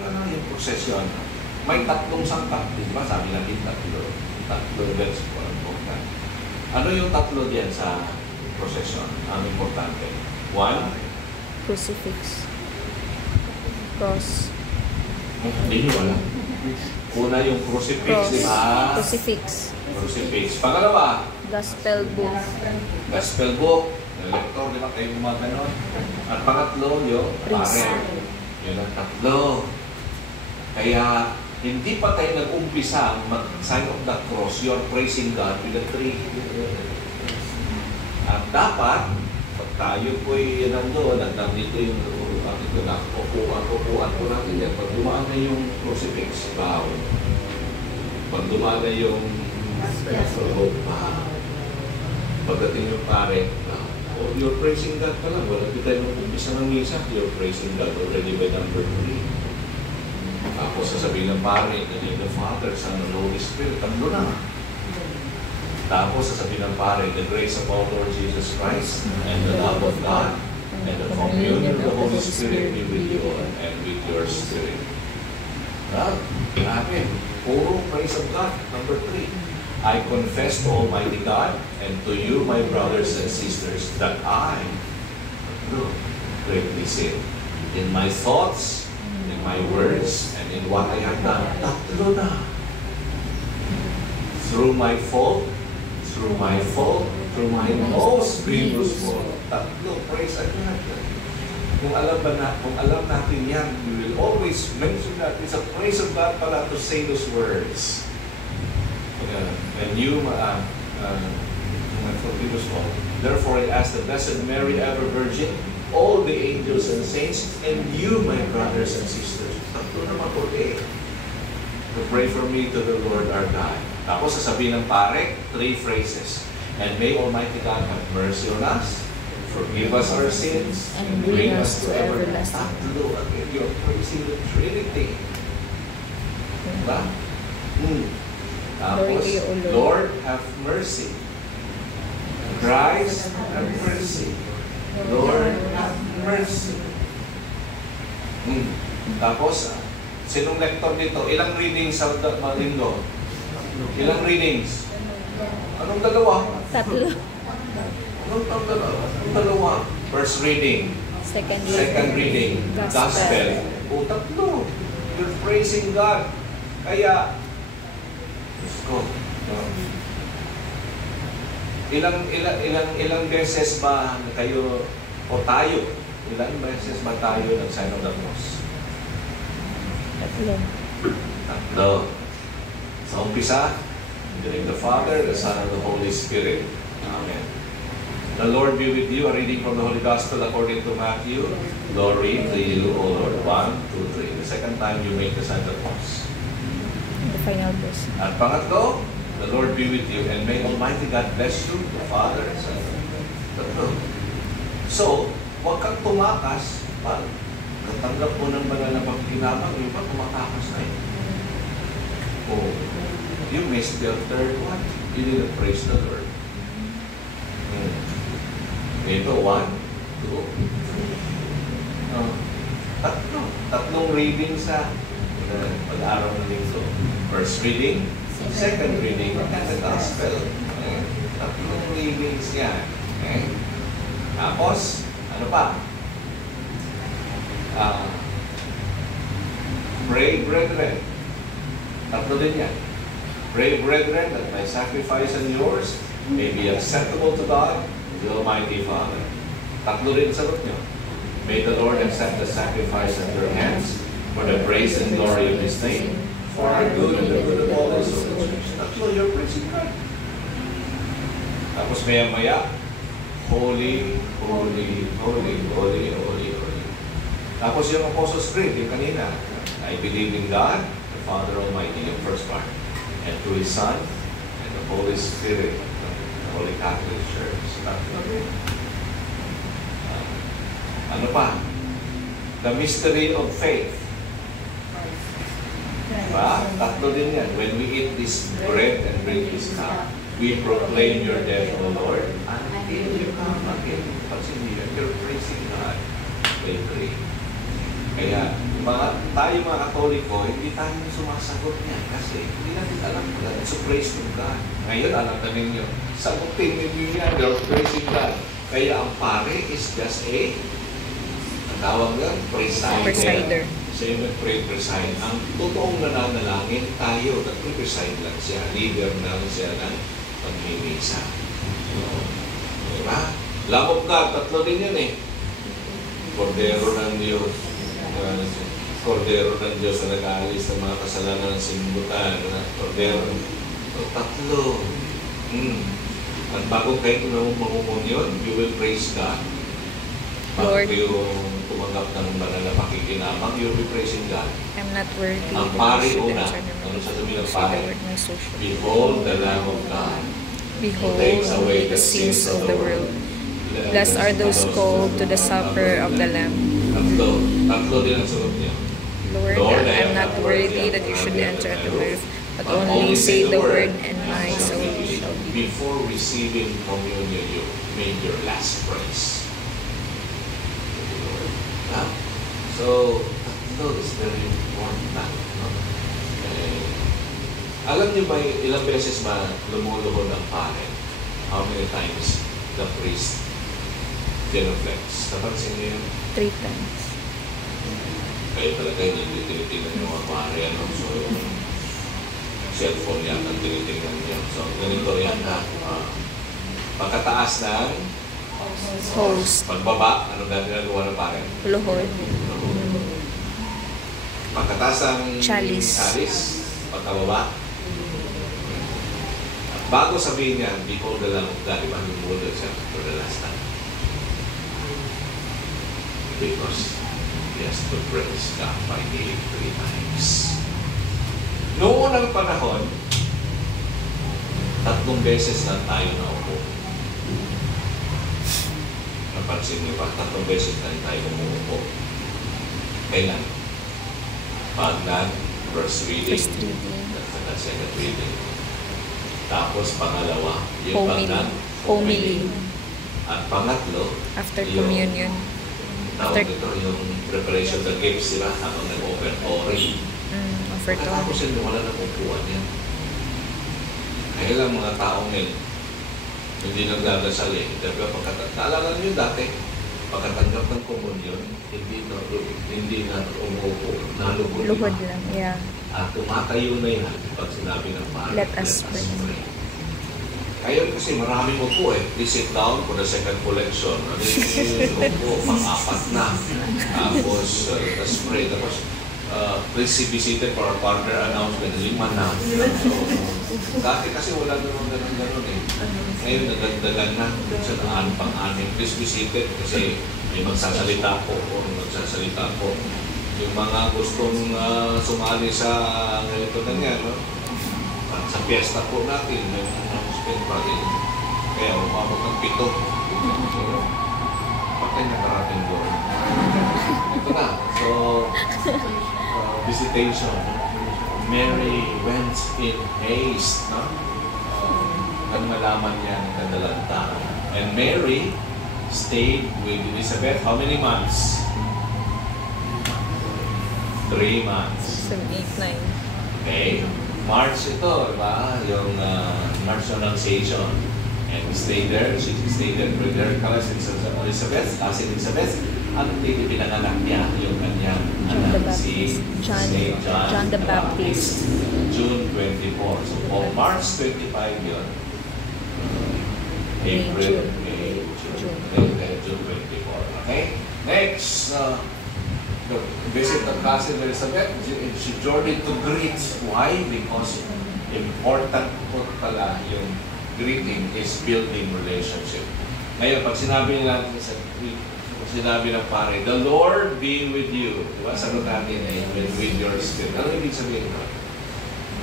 prosesyon. May 3 sangkap, di ba? Sabi natin 3 events po important. Ano yung 3 diyan sa procession? Ang importante. 1, Crucifix. Cross. Hindi nyo wala. Una yung crucifix, Cross. di ba? Crucifix. Crucifix. Pangalawa, Gospel book. gospel book. Lector, di ba kayo gumaganon? At pangatlo, yung Priest. pare. Yun ang 3. Kaya, hindi pa tayo nag-umpisa mag-sign of the cross, you're praising God with the 3. At dapat, pag tayo po'y nandoon, nandito yung ito na, kukuhaan po natin yan. Pag dumaan na yung crucifix, bow. Pag dumaan na yung pagdating yung pare, you're praising God pa lang. Wala tayo mag-umpisa ng misa, you're praising God already by number 3. Tapos sasabihin ng pare, the name of the Father, Son, and Holy Spirit, 3 na. Tapos sasabihin ng pare, the grace of our Lord Jesus Christ, and the love of God, and the communion of the Holy Spirit be with you and with your spirit. Grabe. Puro praise of God. Number 3. I confess to Almighty God and to you, my brothers and sisters, that I greatly sin in my thoughts, in my words, and in what I have done. 3 na. Through my fault, through my most grievous fault. 3, praise God. Kung alam natin yan, we will always mention that it's a praise of God pala to say those words. And you, forgive us all. Therefore, I ask the Blessed Mary, ever Virgin, all the angels and saints, and you, my brothers and sisters, 3 naman po to pray for me to the Lord our God. Tapos sasabihin ng pare, 3 phrases. And may Almighty God have mercy on us, Forgive us our sins And bring us to everlasting. Tatlo. Again, you're praising the Trinity. Diba? Tapos, Glory to you, O Lord. Lord, have mercy. Christ, have mercy. Lord, have mercy. Tapos, sinong lector dito? Ilang readings sa Malindo? Ilang readings? Anong dalawa? Tatlo. Anong dalawa? First reading. Second reading. Gospel. O tatlo. You're praising God. Kaya, let's go. Ilang beses ba kayo o tayo? Ilang beses ba tayo nag-sign of the cross? Tatlo. Tatlo. Sa umpisa, in the name of the Father, the Son, and the Holy Spirit. Amen. The Lord be with you. A reading from the Holy Gospel according to Matthew. Glory to you, O Lord. 1, 2, 3. The second time you make the sign of the cross. The final verse. At pangatlo, the Lord be with you, and may Almighty God bless you, the Father, Son, Tatlo. So, huwag kang tumakas pag natanggap mo ng banal na pagkinabang, yung pa tumatakas na yun. Oh, you missed the third one. You didn't praise the Lord. Ito, 1, 2, 3. Tatlo. Tatlong reading sa pag-araw ng linggo. First reading, second reading, and the gospel. Tatlong readings yan. Tapos, ano pa? Pray, brethren. Tatlo din yan. Pray, brethren, that my sacrifice and yours may be acceptable to God, the Almighty Father. Tatlo rin sagot nyo. May the Lord accept the sacrifice at your hands for the praise and glory of His name, for our good and the good of all His souls. Tatlo, you're praising God. Tapos maya-maya, holy, holy, holy, holy, holy, holy. Tapos yung Apostles' Creed, yung kanina, I believe in God, the Father Almighty, yung first part, and to His Son, and the Holy Spirit, the Holy Catholic Church. Ano pa? The mystery of faith. Diba? Tatlo din yan. When we eat this bread and drink this cup, we proclaim your death, O Lord, until you come again. Pansin niyo, you're praising God. Pray. Kaya, tayo mga Katoliko, hindi tayo sumasagot niya kasi hindi natin alam ko lang. So, praise to God. Ngayon, alam na ninyo, sagutin ninyo yan, you're praising God. Kaya ang pare is just ang tawag lang, presider. Siya yung nag-preside. Ang totoong nananalangin, tayo, nag-preside lang siya. Leader lang siya ng pagmimisa. Diba? Lamb of God, tatlo din yun Kordero ng Diyos. Kordero ng Diyos na nag-aalis ng mga kasalanan ng simbutan. Kordero. Tatlo. At bago kayo mangumunyon, you will praise God. Lord, bago yung tumanggap ng banal na pakikinabang, you'll be praising God. I'm not worthy. Ang pari una, ano sa sabi ng pari? Behold the Lamb of God. Behold, takes away the sins of the world. Blessed are those called to the supper of the Lamb. Tatlo din ang sagot niya. Lord, I am not worthy that you should enter into my roof, but only say the word, and my soul shall be. Before receiving communion, you made your last praise. So, tatlo is very important. No? Alam niyo ba ilang beses ba lumuluhod ang pare? How many times the priest genuflects? Napansin niyo yun? 3 times. Kayo talaga hindi tinitingnan yung mga pare. So, yung cellphone yan ang tinitingnan niyo. So, ganito yan na pagkataas ng Host. pagbaba, ano na ginagawa ng pare? Luhod. Pagkataas ang Chalice. pagkababa. At bago sabihin niya, behold the Lamb of God, iba himulod siya for the last time. Because he has to praise God by kneeling 3 times. Noong unang panahon, 3 beses lang tayo naupo. napansin niyo ba, 3 beses na tayo umuupo. Kailan? Pag first reading, First reading. at second reading. Tapos pangalawa, yung Homily. pag Homily. At pangatlo, After yung communion. tawag After- ito, yung preparation of the gifts, sila habang nag-offertory. Offer to. Pagkatapos yun, wala nang upuan yan. Kaya lang mga taong hindi nagdadasal eh. Diba, naalala niyo dati, pagkatanggap ng komunyon, hindi na umupo, nalugod. Luhod lang. Yeah. At tumatayo na yan pag sinabi ng Panginoon. Let us pray. Ngayon kasi maraming upo eh. Please sit down for the second collection. Ano yung upo, pang-apat na. Tapos, let's pray. Tapos, please be seated for our partner announcement. 5 na. So, dati kasi wala ganun eh. Ngayon, nagdagdagan na. Sa pang-anim. Please be seated kasi may magsasalita po o magsasalita po. Yung mga gustong sumali sa ganito na nga, no? Sa piyesta po natin, yung spend pa rin. Kaya umabot ng 7. So, patay na karating doon. Ito na. So, visitation. Mary went in haste. No? Nang malaman niya ng kadalang tao. And Mary stayed with Elizabeth how many months? 3 months. 7, 8, 9. Okay? March ito, diba? Yung March Annunciation. And we stay there. She stayed there with her cousin Elizabeth, at pinanganak niya yung kanyang John the anak, si Baptist. Saint John the Baptist. June 24. So, March 25 yun. May, April, June. May, June. June 24. Okay? Next, the visit of cousin Elizabeth, she journeyed to greet. Why? Because important po pala yung greeting is building relationship. Ngayon, pag sinabi natin sinabi ng pare, the Lord be with you. Diba? Sagot natin eh, with your spirit. Ano ibig sabihin ko?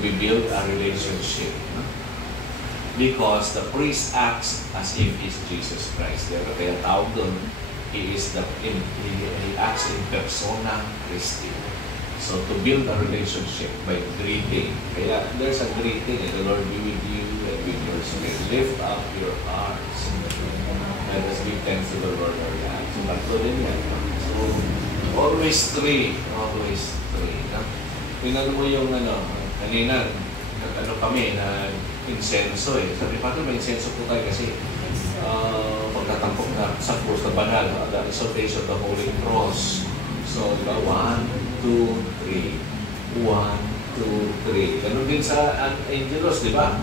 We build a relationship. No? Because the priest acts as if he's Jesus Christ. Diba? Kaya tawag doon, he acts in persona Christi. So to build a relationship by greeting. Kaya there's a greeting, the Lord be with you and with your spirit. Lift up your hearts. Let us give thanks to the Lord our God. So tatlo din yan. So always three. Always three. Tingnan mo yung kanina, kami na insenso eh. Sabi pa may insenso po tayo kasi magtatampok na sa krus na banal, the exaltation of the Holy Cross. So, diba? 1, 2, 3. 1, 2, 3. Ganun din sa Angelos, di ba?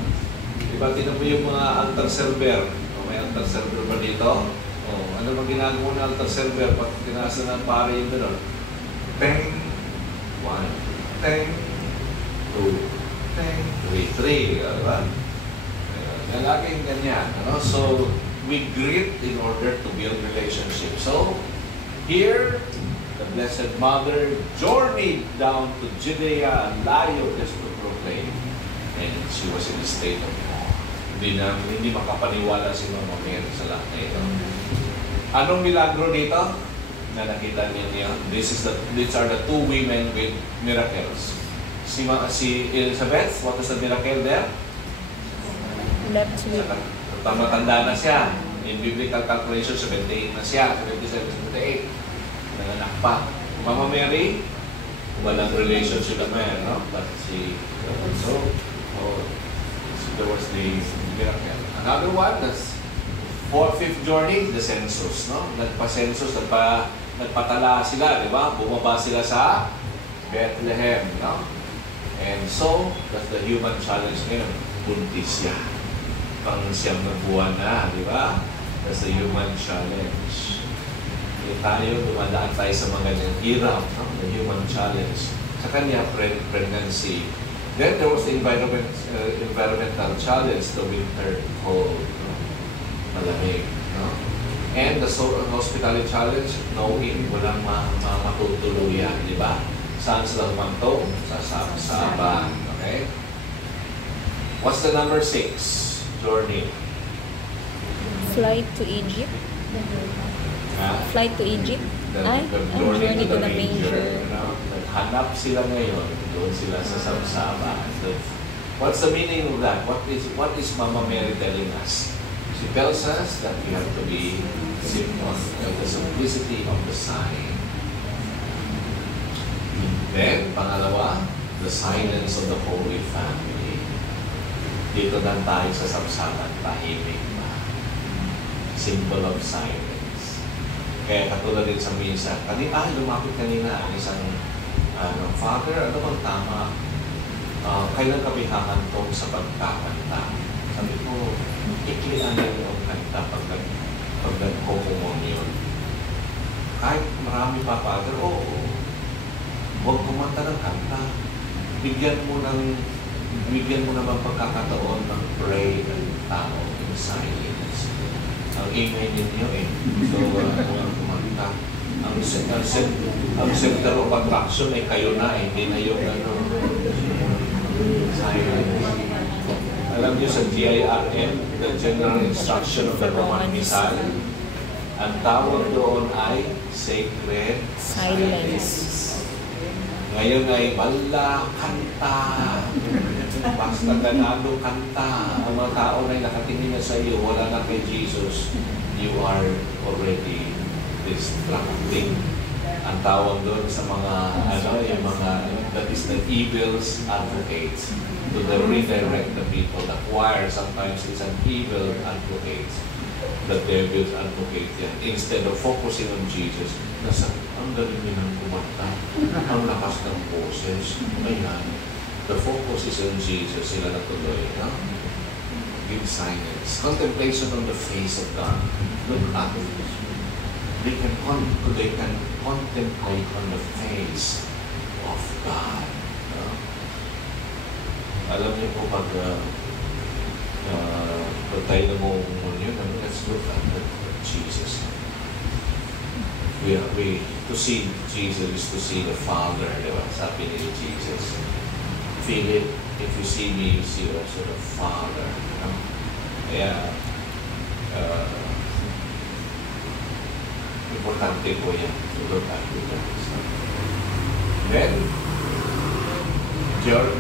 Diba, tinan mo yung mga altar server. May altar server ba dito? Ano ba ginagawa ng altar server pag tinasa ng pare yung gano'n? 10, 1, 10, 2, 10, 3, 3. Diba? Laging ganyan. So, we greet in order to build relationship. So, here, the Blessed Mother journeyed down to Judea and Layo just to proclaim. And she was in a state of awe. Hindi makapaniwala si Mama Mary sa lahat na ito. Anong milagro dito na nakita niya? These are the 2 women with miracles. Si Elizabeth, what was the miracle there? Left to Matanda na siya. In biblical calculation, 78 na siya. 77, 78. Nanganak pa. Mama Mary, walang relationship naman, no? But there was the miracle. Another one, that's 5th journey, the census, no? Nagpa-census, nagpatala sila, di ba? Bumaba sila sa Bethlehem, no? And so, that's the human challenge ngayon. Buntis siya. Pang-siyam na buwan na, di ba? That's the human challenge. Tayo, dumadaan tayo sa mga hirap, no? The human challenge. Sa kanya, pregnancy. Then there was the environmental challenge, the winter cold, no? Malamig. No? And the hospitality challenge, knowing walang matutuluyan, di ba? Saan sila humantong? Sa Sabang. Okay? What's the number 6? Journey. flight to Egypt. Flight to Egypt? Ay, journey to the manger. Hanap sila ngayon, doon sila sa Samsama. What's the meaning of that? What is Mama Mary telling us? She tells us that we have to be simple, the simplicity of the sign. Then, pangalawa, the silence of the Holy Family. Dito lang tayo sa Samsama, tahimik pa. Symbol of silence. Kaya katulad din sa misa, lumapit kanina ang isang Father, ano bang tama? Kailan kami hahantong sa pagkakanta? Sabi ko, iklian na yung kanta pag nagkokomunyon. Kahit marami pa, Father, huwag kumanta ng kanta. Bigyan mo naman pagkakataon ng pray ng tao in silence. Ang ingay ninyo So, kumanta. Ang center of attraction ay kayo na, hindi na yung silence. Alam niyo sa GIRM, the General Instruction of the Roman Missal, ang tawag doon ay sacred silence. Ngayon ay bala, kanta, basta ganado kanta. Ang mga tao na nakatingin na sa iyo, wala na kay Jesus, you are already distracting. Ang tawag doon sa mga, that is the evil's advocates. To redirect the people. The choir sometimes is an evil advocate. The devil's advocate yan. Instead of focusing on Jesus, ang galing nilang kumanta. Ang lakas ng boses. Ayan. The focus is on Jesus. Sila natuloy. Give silence. Contemplation on the face of God. Look at it. They can contemplate on the face of God. Alam niyo po pag tayo na mo yun, let's look at Jesus. To see Jesus is to see the Father, di ba? Sabi ni Jesus. Feel it. If you see me, you see also the Father. Kaya, importante po yan. To look at God. Then,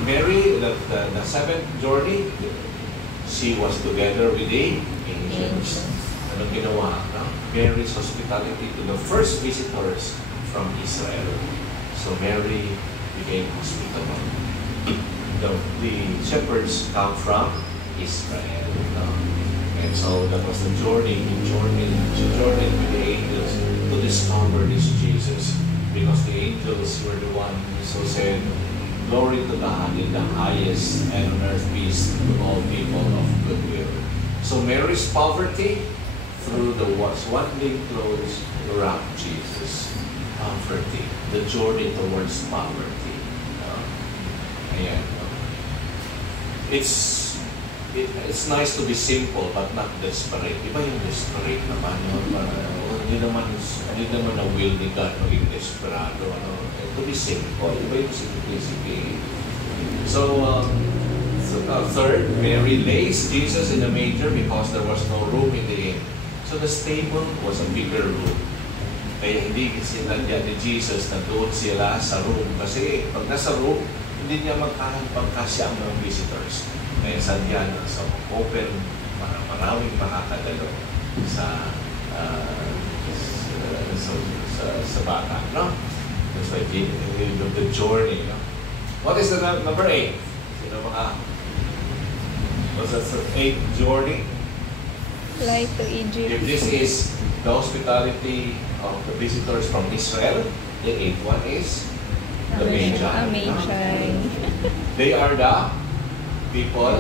Mary, the seventh journey, she was together with the angels. Anong ginawa? Mary's hospitality to the first visitors from Israel. So Mary became hospitable. The shepherds come from Israel. And so that was the journey. She journeyed with the angels to discover this Jesus. Because the angels were the ones who said, glory to God in the highest, and on earth peace to all people of goodwill. So Mary's poverty, through the swaddling clothes around Jesus. Poverty, the journey towards poverty. Ayan. It's nice to be simple but not desperate. Iba yung desperate naman. Hindi naman na will ni God maging desperado. To be simple. Iba yung simplicity. So, third, Mary lays Jesus in the manger because there was no room in the inn. So the stable was a bigger room. Kaya hindi sila dyan ni Jesus na doon sila sa room. Kasi pag nasa room, hindi niya magkakasya ang mga visitors. Kaya sadya na sa open, maraming makakadalo sa bata. No? That's why the journey. No? What is the number 8? Sino what's that 8th journey? Flight to Egypt. If this is the hospitality of the visitors from Israel, the 8th one is the Magi. They are the people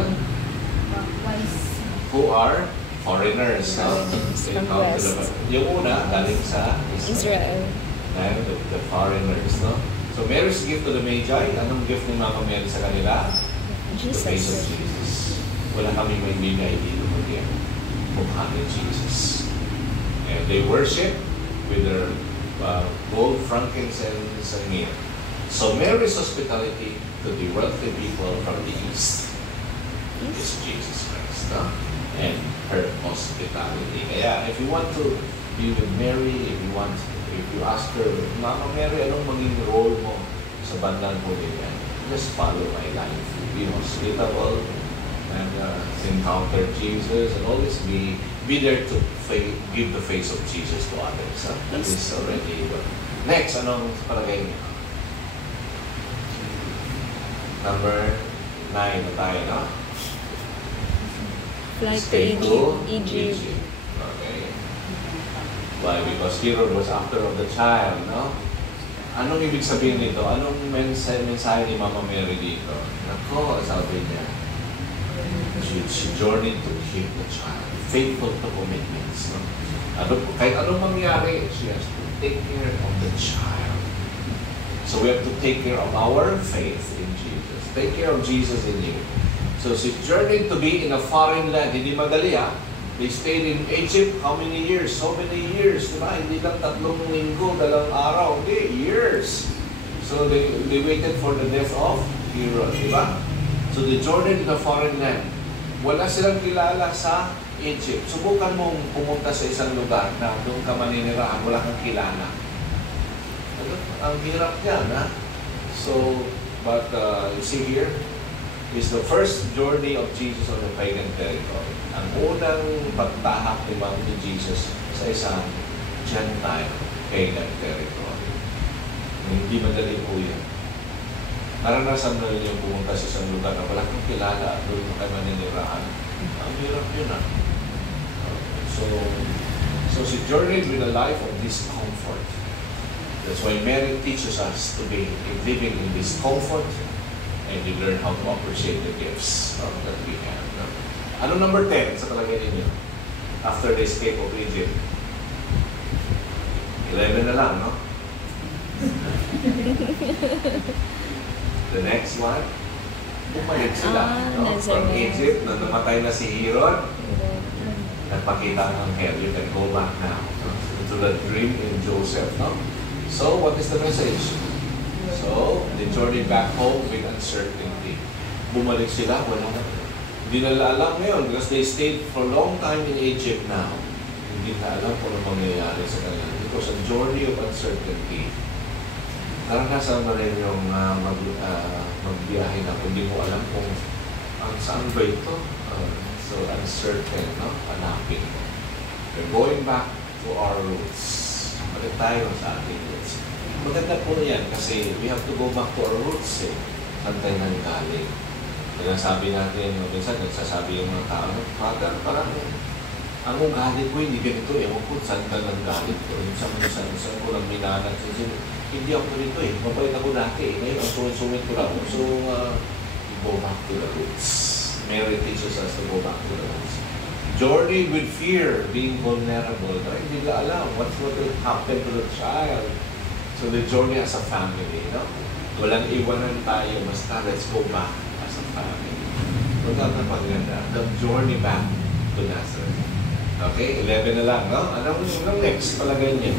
who are foreigners. From West. Yung una, galing sa Israel. The foreigners. No? So Mary's gift to the Magi, anong gift ni Mama Mary sa kanila? The face of Jesus. Wala kami may bigay dito kundi mukha ni Jesus. And they worship with their gold, frankincense, and myrrh. So Mary's hospitality to the wealthy people from the East is Jesus Christ. No? and her hospitality. Kaya if you want to be with Mary, if you ask her, Mama Mary, anong maging role mo sa bandang huli yan? Just follow my life. Be hospitable and encounter Jesus and always be there to give the face of Jesus to others. That is already what. Next, anong palagay niyo? Number 9 na tayo, no? Flight to Stay Egypt. Okay. Why? Because Herod was after of the child, no? Anong ibig sabihin nito? Anong mensahe ni Mama Mary dito? Nako, sabi niya, she journeyed to keep the child, faithful to commitments. No? Kahit anong mangyari, she has to take care of the child. So we have to take care of our faith in Jesus. Take care of Jesus in you. So she journeyed to be in a foreign land. Hindi madali, ha? They stayed in Egypt, how many years? So many years, diba? Hindi lang 3 linggo, 2 araw. Hindi, years. So they waited for the death of Herod, diba? So they journeyed to the foreign land. Wala silang kilala sa Egypt. Subukan mong pumunta sa isang lugar na doon ka maninirahan, wala kang kilala. Ang hirap yan, ha? So, but you see here, is the first journey of Jesus on the pagan territory. Ang unang pagtahak ni Jesus sa isang Gentile pagan territory. Hindi madali po yan. Naranasan na rin yung pumunta sa isang lugar na wala kang kilala at doon mo kayo maninirahan. Ang hirap yun, ha? So she journeyed with a life of discomfort. That's why Mary teaches us to be living in discomfort and we learn how to appreciate the gifts that we have. No? Ano number 10 sa palagay ninyo? After the escape of Egypt? 11 na lang, no? The next one, bumalik sila. No? From Egypt, na namatay na si Herod, nagpakita ng anghel, you can go back now. No? Into the dream in Joseph. No? So, what is the message? So, they journeyed back home with uncertainty. Bumalik sila, wala na. Hindi nila alam ngayon because they stayed for a long time in Egypt now. Hindi na alam kung ano mangyayari sa kanila. It was a journey of uncertainty. Naranasan mo rin yung magbiyahe na hindi mo alam kung saan ba ito. So, uncertain, no? Hanapin mo. We're going back to our roots. Balik tayo sa ating roots. Maganda po yan kasi we have to go back to our roots eh. Saan tayo nanggaling. Kaya sabi natin, minsan nagsasabi yung mga tao, Father, parang ang galit ko, hindi ganito eh. Ewan ko, saan ka nanggalit ko? Saan ko lang minanat? Hindi ako ganito eh. Mabait ako dati eh. Ngayon, ang sumit ko lang. So, go back to the roots. Mary teaches us to go back to the roots. Journey with fear, being vulnerable. Hindi nila alam what will happen to the child. So the journey as a family, no? Walang iwanan tayo, basta let's go back as a family. Maganda. The journey back to Nazareth. Okay, 11 na lang, no? Anong next palagay niya?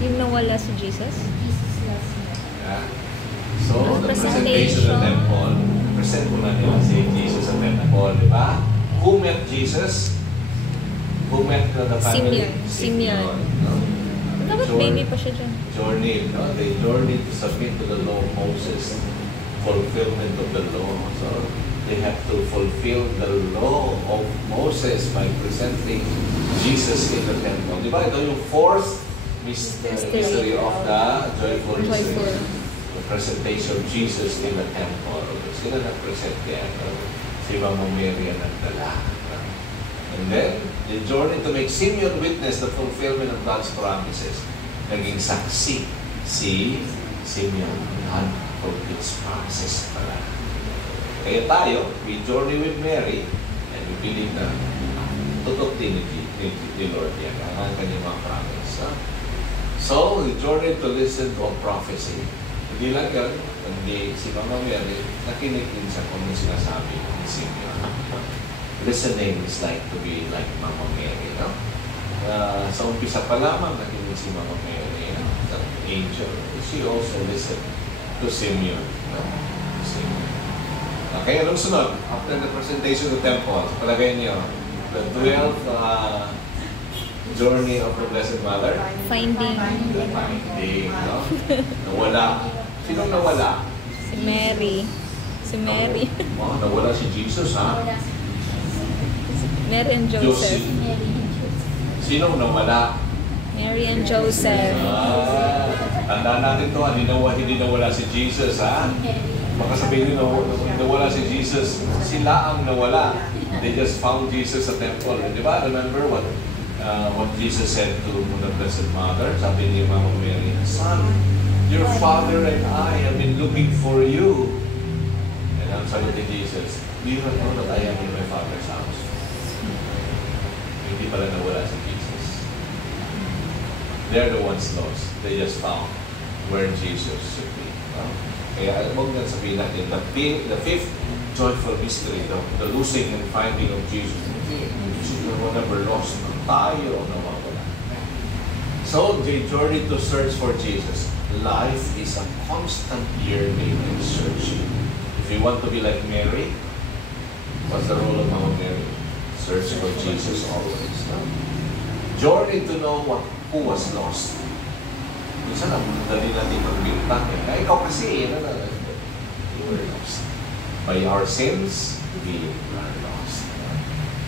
Yung nawala si Jesus? Yeah. So, the presentation of the temple. Present mo na nila si Jesus sa temple, di ba? Who met Jesus? Who met the family? Simeon. No? Dapat baby pa siya dyan. Journey, no? They journeyed to submit to the law of Moses, fulfillment of the law. So, they have to fulfill the law of Moses by presenting Jesus in the temple. Di ba? Ito yung fourth mystery of the joyful mystery. The presentation of Jesus in the temple. Sila na-present yan. Si Mama Mary ang nagdala. And then, the journey to make Simeon witness the fulfillment of God's promises. Naging saksi si Simeon. God fulfills promises pala. Kaya tayo, we journey with Mary and we believe na tutok din ni Lord yan. Ang kanyang mga promise. So, we journey to listen to a prophecy. Hindi lang yan, kundi si Mama Mary nakinig din sa kung ano sinasabi ni Simeon. Listening is like to be like Mama Mary, no? Sa umpisa pa lamang nakinig si Mama Mary, no? Sa angel. She also listened to Simeon, no? To Simeon. Okay, anong sunod? After the presentation of the temple, palagay niyo, the 12th journey of the Blessed Mother. Finding Finding, no? Nawala. Sinong nawala? si Mary. Si Mary. Oh, nawala si Jesus, ha? Mary and Joseph. Sinong nawala? Mary and Joseph. Tandaan natin to, hindi nawala si Jesus, ha? Baka sabihin nyo, nawala si Jesus, sila ang nawala. They just found Jesus sa temple. Di ba? Remember what Jesus said to the Blessed Mother? Sabi ni Mama Mary, Son, your father and I have been looking for you. And ang sagot ni Jesus, do you not know that I am in my Father's house? Hindi pala nawala si Jesus. They're the ones lost. They just found where Jesus should be. Kaya huwag nga sabihin natin, the fifth joyful mystery, the losing and finding of Jesus. Jesus was never lost. Tayo nawawala. So, they journeyed to search for Jesus. Life is a constant yearning and searching. If you want to be like Mary, what's the role of Mama Mary? Search for Jesus always. No? Journey to know who was lost. Minsan ang dali natin magbintang eh. Ikaw kasi, you were lost. By our sins, we are lost.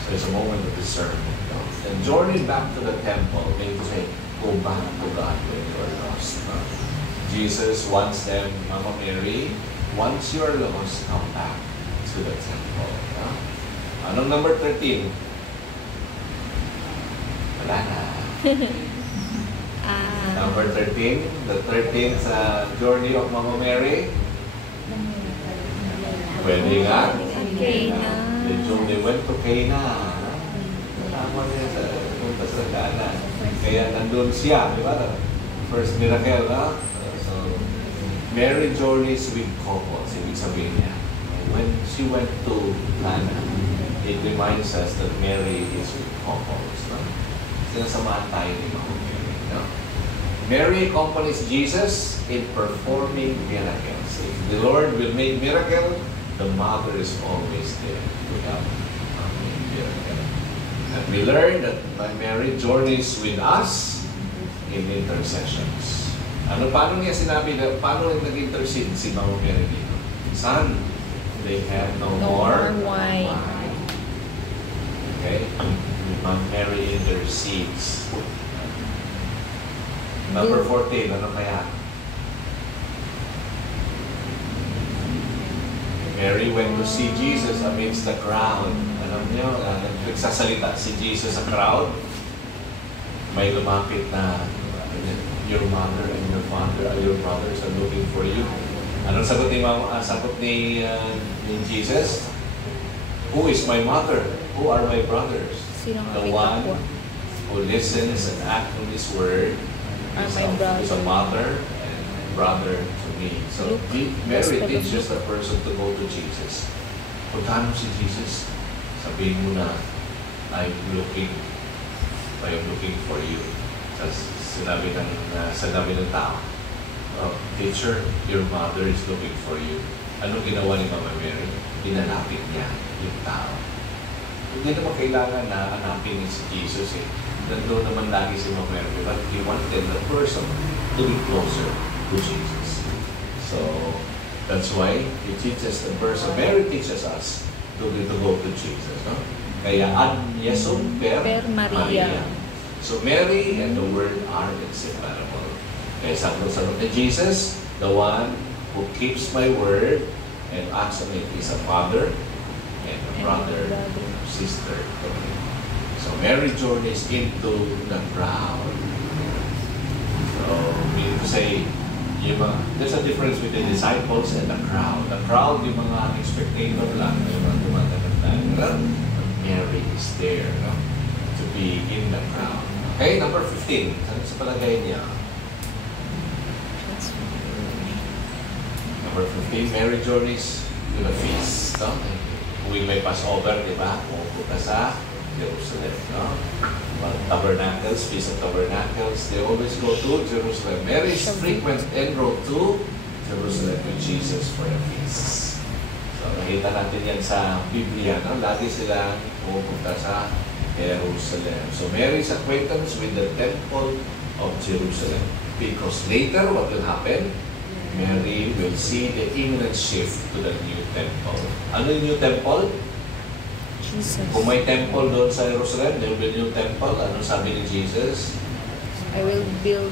So it's a moment of discernment. No? And journey back to the temple, meaning to say, go back to God when you are lost. No? Jesus wants them, Mama Mary, once you are lost, come back to the temple. No? Anong number 13? Wala na. Number 13, the 13th journey of Mama Mary. Pwede nga. Cana. They went to Cana. Tama niya punta sa Cana. Kaya nandun siya, di ba? First miracle, ha? So, Mary journeys with couples, ibig sabihin niya. When she went to Cana, it reminds us that Mary is with couples. No? Sinasamahan tayo ni Mama Mary. No? Mary accompanies Jesus in performing miracles. If the Lord will make miracle, the mother is always there to help make miracle. And we learn that Mary journeys with us in intercessions. Paano niya sinabi, paano nag-intercede si Mama Mary dito? Son, they have no more wine. Okay? Mama Mary intercedes. Number 14, ano kaya? Mary went to see Jesus amidst the crowd. Alam niyo, nagsasalita si Jesus sa crowd. May lumapit na, your mother and your father, your brothers are looking for you. Anong sagot ni Jesus? Who is my mother? Who are my brothers? The one who listens and acts on His word is a mother and brother to me. So Mary teaches the person to go to Jesus. Puntahan mo si Jesus, sabihin mo na, I'm looking for you. Sinabi ng tao, teacher, your mother is looking for you. Ano ginawa ni Mama Mary? Pinalapit niya yung tao. Hindi naman kailangan na hanapin si Jesus eh. Nandun naman lagi si Mama Mary, but he wanted the person to be closer to Jesus. So, that's why he teaches the person, Mary teaches us to go to Jesus. No? Kaya ad Yesum per Maria. So, Mary and the Word are inseparable. Kaya sabi ni Jesus, the one who keeps my word and acts on it is a father and a brother, sister to me. So Mary journeys into the crowd. So, meaning to say, there's a difference between the disciples and the crowd. The crowd, yung mga spectator lang, yung mga dumadagdag. Mary is there, no? To be in the crowd. Okay, number 15. Saan sa palagay niya? Number 15, Mary journeys to the feast. No? Uwi may Passover, di ba? Pupunta sa Jerusalem. No? Well, Tabernacles, Feast of Tabernacles, they always go to Jerusalem. Mary's frequent en route to Jerusalem with Jesus for the feasts. So, nakita natin yan sa Biblia, no? Lagi silang pupunta sa Jerusalem. So, Mary's acquaintance with the temple of Jerusalem. Because later, what will happen? Mary will see the imminent shift to the new temple. Ano yung new temple? Jesus. Kung may temple doon sa Jerusalem, there will be a new temple. Ano sabi ni Jesus? I will build.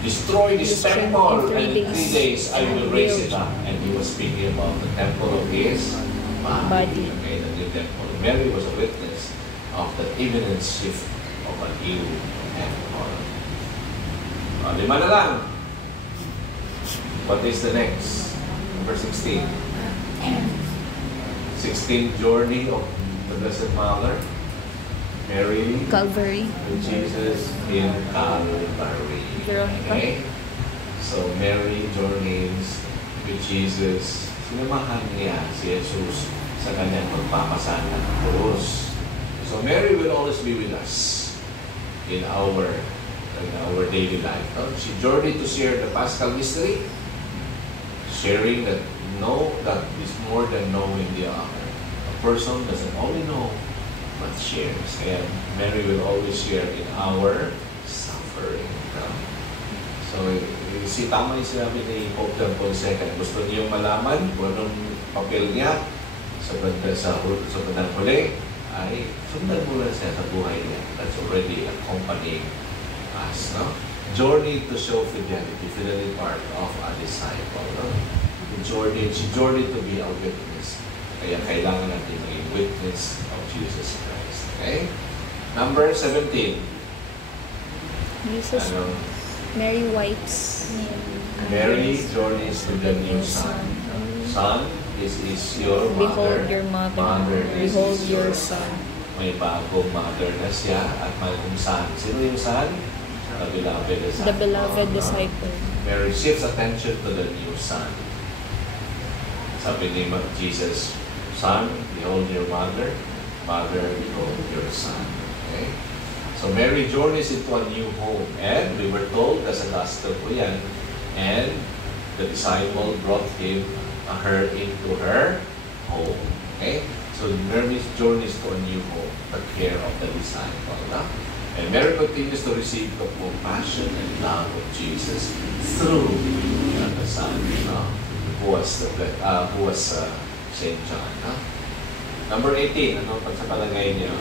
Destroy this Destroy temple, in 3 and in 3 days I will raise it up. And he was speaking about the temple of his body. Okay, the new temple. Mary was a witness of the imminent shift of a new temple. 5 na lang. What is the next? Number 16. 16th journey of the Blessed Mother. Mary Calvary. with Jesus in Calvary. Veronica. Okay? So, Mary journeys with Jesus. Sinamahan niya si Jesus sa kanyang pagpapasana ng krus. So, Mary will always be with us in our daily life. She journeyed to share the Paschal mystery, sharing that that is more than knowing the other. A person doesn't only know, but shares. And Mary will always share in our suffering. So, tama yung sinabi ni Pope John Paul II. Gusto niyong malaman kung anong papel niya sa bandang huli, ay sundan mo lang siya sa buhay niya. That's already accompanying us. No? Journey to show fidelity part of a disciple. No? She journeyed to be a witness. Kaya kailangan natin maging witness of Jesus Christ. Okay? Number 17. Jesus. Mary wipes. Mary journeys with the new son. Son, this is your mother. Behold your mother. This Behold is your son. May bagong mother na siya at bagong son. Sino yung son? The beloved disciple. The beloved disciple. Mary shifts attention to the new son. Sabi ni Jesus, son, behold your mother. Mother, behold your son. Okay? So Mary journeys into a new home. And we were told, as a gospel po yan, and the disciple brought her into her home. Okay? So Mary journeys to a new home, the care of the disciple. No? And Mary continues to receive the compassion and love of Jesus through the Son, who was Saint John. No? Number 18, ano pag sa palagay niyo?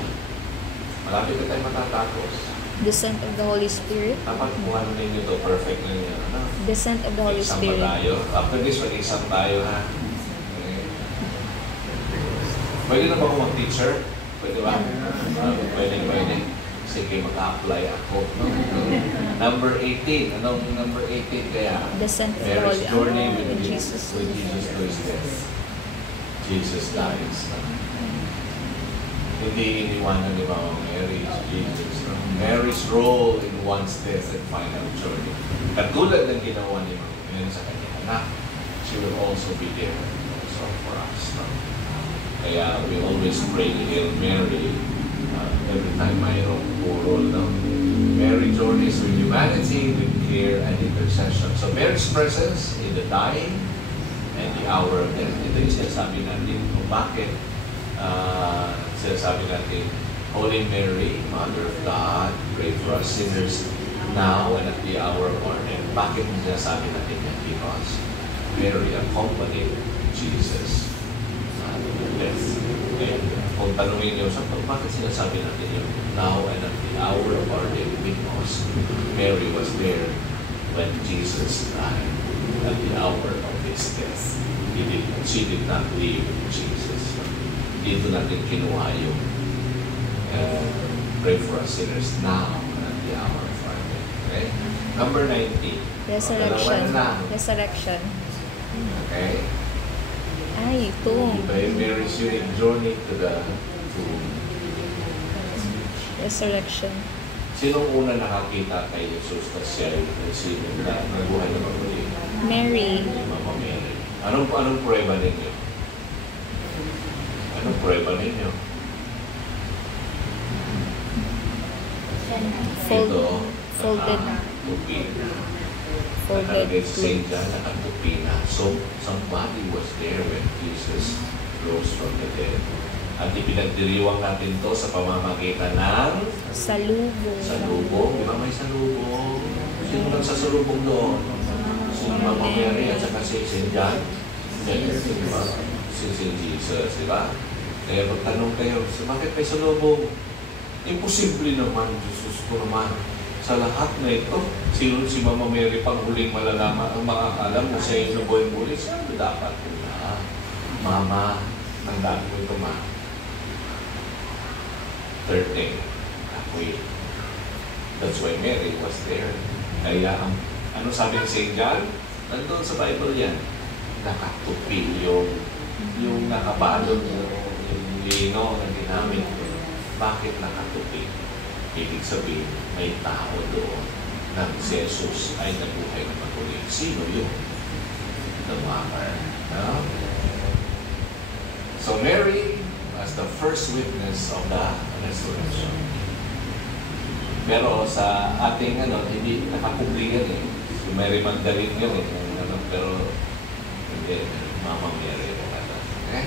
Malapit na tayo matatapos. Descent of the Holy Spirit. Dapat kung ano ninyo to, perfect na niyo. Ano? Descent of the Holy Exam Spirit. ba tayo? After this, mag-exam tayo, ha? Okay. Pwede na ba akong mag-teacher? Pwede ba? Pwede. Sige, mag-apply ako. No? Number 18. Anong number 18 kaya? Descent of the Mary's Holy journey with Jesus. Jesus to his death. Jesus dies. No? Hindi iniwanan ni Mama Mary, Jesus. No? Mary's role in one's death and final journey. Katulad ng ginawa ni Mama Mary sa kanyang anak, she will also be there also for us. No? Kaya we always pray the Hail Mary every time mayroong purol. No? Mary journeys with humanity, with care and intercession. So Mary's presence in the dying and the hour of death. Ito yung sinasabi natin kung bakit sinasabi natin, Holy Mary, Mother of God, pray for us sinners now and at the hour of our death. Bakit sinasabi natin yan? Because Mary accompanied Jesus to death. And kung tanungin niyo, bakit sinasabi natin yun? Now and at the hour of our death, because Mary was there when Jesus died at the hour of his death. She did not leave Jesus. Dito natin kinuha yung pray for us sinners now and at the hour of our death. Okay? Number 19. Resurrection. Dalawa na. Resurrection. Okay? Ay, tomb. Mary's unique journey to the tomb. Resurrection. Sinong una nakakita kay Jesus na siya yung nabuhay na muli? Mary. Si Mama Mary. Anong prueba ninyo? Anong prueba ninyo? Folded. Tubig. forehead nakalagay sa St. clothes. John, nakatupi na. So, somebody was there when Jesus rose from the dead. At ipinagdiriwang natin to sa pamamagitan ng Salubong. salubong. Di ba may salubong? Sino lang sa salubong doon? Si Mama Mary at saka si St. John. Di ba? Si Jesus, di ba? Kaya magtanong kayo, bakit may salubong? Imposible naman, Jesus ko naman. Sa lahat na ito, si Mama Mary pang huling malalaman, ang makakalam na siya yung nabuhay muli, sabi dapat na, Mama, tandaan mo ito, Ma. 13, ako'y. That's why Mary was there. Kaya, ano sabi ng St. John? Nandun sa Bible yan. Nakatupi yung nakabalon yung lino na ginamit. Bakit nakatupi? Ibig sabihin, may tao doon na si Jesus ay nabuhay na muli. Sino yun? The mother. No? So Mary as the first witness of the resurrection. Pero sa ating hindi nakakubli yan eh. Si Mary Magdalene yun eh. Pero hindi, Mama Mary. Okay?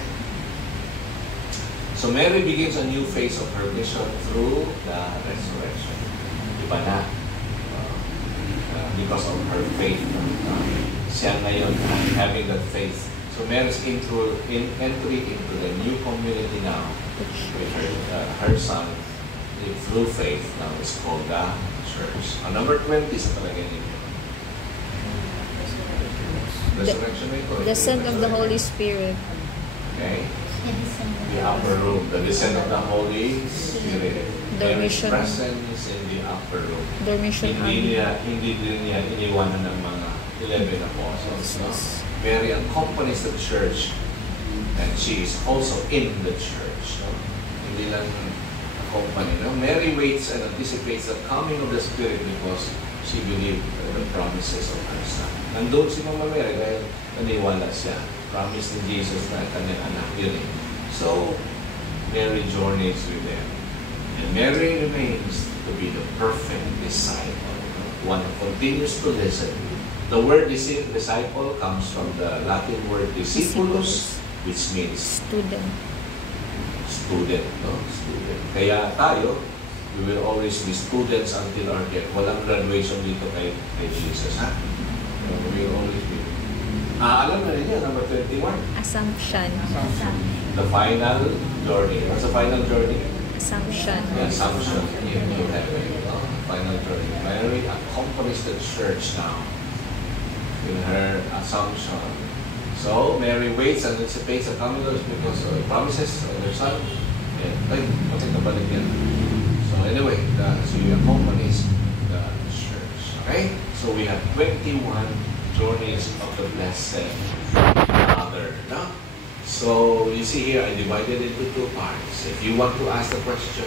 So Mary begins a new phase of her mission through the resurrection. Iba na. Because of her faith. Siya ngayon having that faith. So Mary's entry into the new community now with her son through faith now is called the church. Number 20 sa palagay ninyo. Resurrection na ito. Descent of the Holy Spirit. Okay. The upper room, the descent of the Holy Spirit. Mary's presence in the upper room. Hindi din niya iniwanan ng mga 11 apostles. No? Mary accompanies the church and she is also in the church. No? Hindi lang accompany. No? Mary waits and anticipates the coming of the Spirit because she believed the promises of her son. Nandun si Mama Mary dahil naniwala siya. Promise ni Jesus na kanyang anak yun eh. So, Mary journeys with them. And Mary remains to be the perfect disciple. One who continues to listen. The word disciple comes from the Latin word discipulus, which means student. Student, no? Student. Kaya tayo, we will always be students until our death. Walang graduation dito kay Jesus, ha? We will always be. Alam na rin yan, number 21. Assumption. The final journey. What's the final journey? Assumption. The assumption into heaven. No? Final journey. Mary accompanies the church now in her assumption. So, Mary waits and anticipates the coming of because of the promises of her son. Ay, bakit nabalik yan? So, anyway, she accompanies the church. Okay? So, we have 21 journeys of the Blessed Mother. No? So, you see here, I divided it into two parts. If you want to ask the question,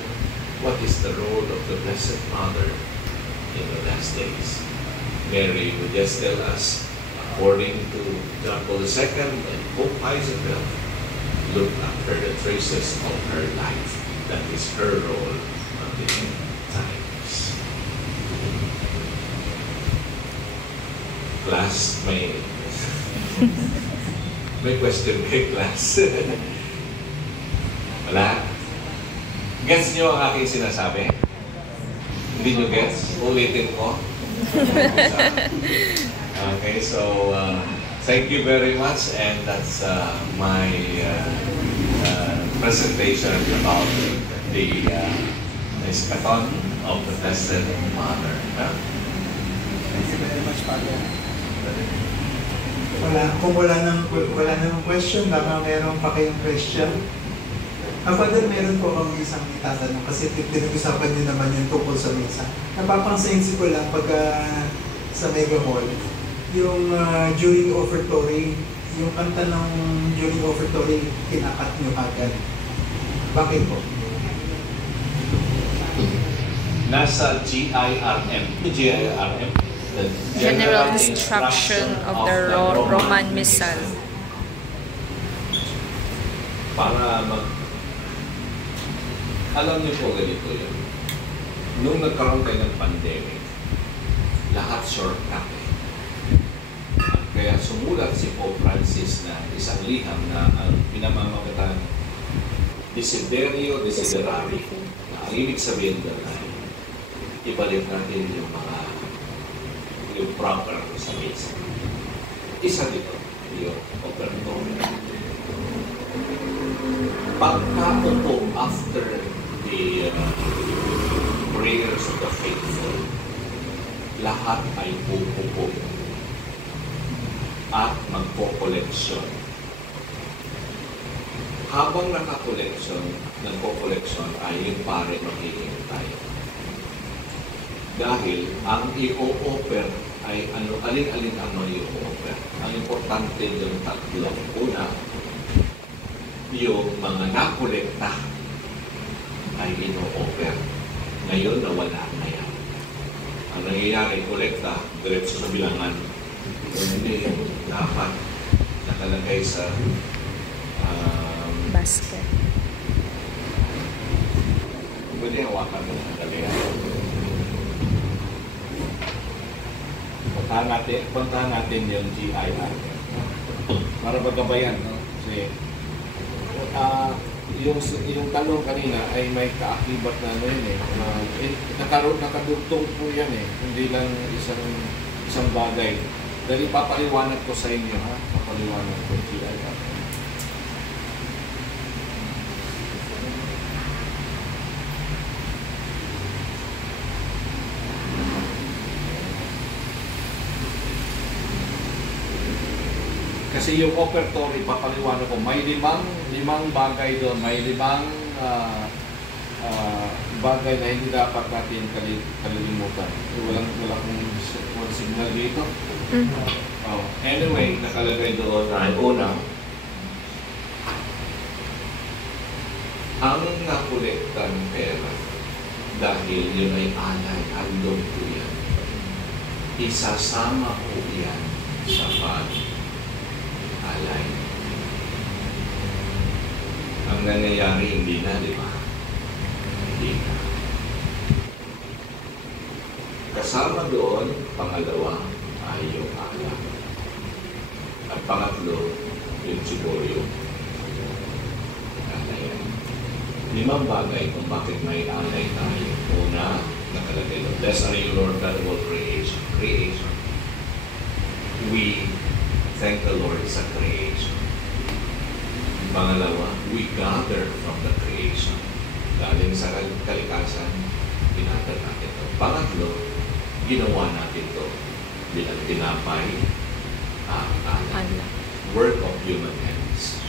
what is the role of the Blessed Mother in the last days? Mary would just tell us, according to John Paul II and Pope Pius XII, look after the traces of her life. That is her role at the end times. Class, may question kay class. Wala? Gets nyo ang aking sinasabi? Hindi nyo gets? Ulitin ko. Okay, so thank you very much, and that's my presentation about the eschaton of the Blessed Mother. Thank you very much, Father. Kung wala namang question, baka meron pa kayong question. Father, meron po akong isang itatanong kasi pinag-usapan niyo naman yung tungkol sa misa. Napapansin ko lang pag sa Mega Mall, yung during offertory, yung kanta ng during offertory, kinakat nyo agad. Bakit po? Nasa GIRM. GIRM? The General Instruction of the Roman Missal. Para alam niyo po ganito yun. Nung nagkaroon kayo ng pandemic, lahat shortcut eh. Kaya sumulat si Pope Francis na isang liham na ang pinamamagatan Desiderio Desiderari. Ang ibig sabihin doon ay ibalik natin yung proper sa misa. Isa dito, yung operatory. Pagkaupo after the prayers of the faithful, lahat ay pupupo at magpo-koleksyon. Habang naka-koleksyon, nagpo-koleksyon ay yung pare maghihintay. Dahil ang i-o-offer ay alin-alin ang i-o-offer. Ang importante yung tatlo. Una, yung mga nakolekta ay ino-offer. Ngayon, nawala na yan. Ang nangyayari, kolekta, diretso sa bilangan. Hindi, dapat nakalagay sa basket. pwede hawakan mo ng kalihan. Puntahan natin yung GIR. Para pagkabayan, no? Kasi, yung tanong kanina ay may kaakibat na ano yun nakadugtong po yan hindi lang isang bagay. Dahil papaliwanag ko sa inyo, ha? Papaliwanag ko GIR. Kasi yung offertory, papaliwanag ko, may limang bagay doon, may limang bagay na hindi dapat natin kalilimutan. Walang signal dito. Anyway, nakalagay doon na una, ang nakolektan pera dahil yun ay alay, andong po yan. Isasama po yan sa alay. Ang nangyayari, hindi na, di ba? Hindi na. Kasama doon, pangalawa, ay yung alay. At pangatlo, yung siguro yung alay. Limang bagay kung bakit may alay tayo. Una, nakalagay doon. Blessed are you, Lord, God of all creation. Creation. We thank the Lord sa creation. Pangalawa, we gather from the creation. Galing sa kalikasan, ginather natin ito. Pangatlo, ginawa natin ito bilang tinapay ang alay. Work of human hands.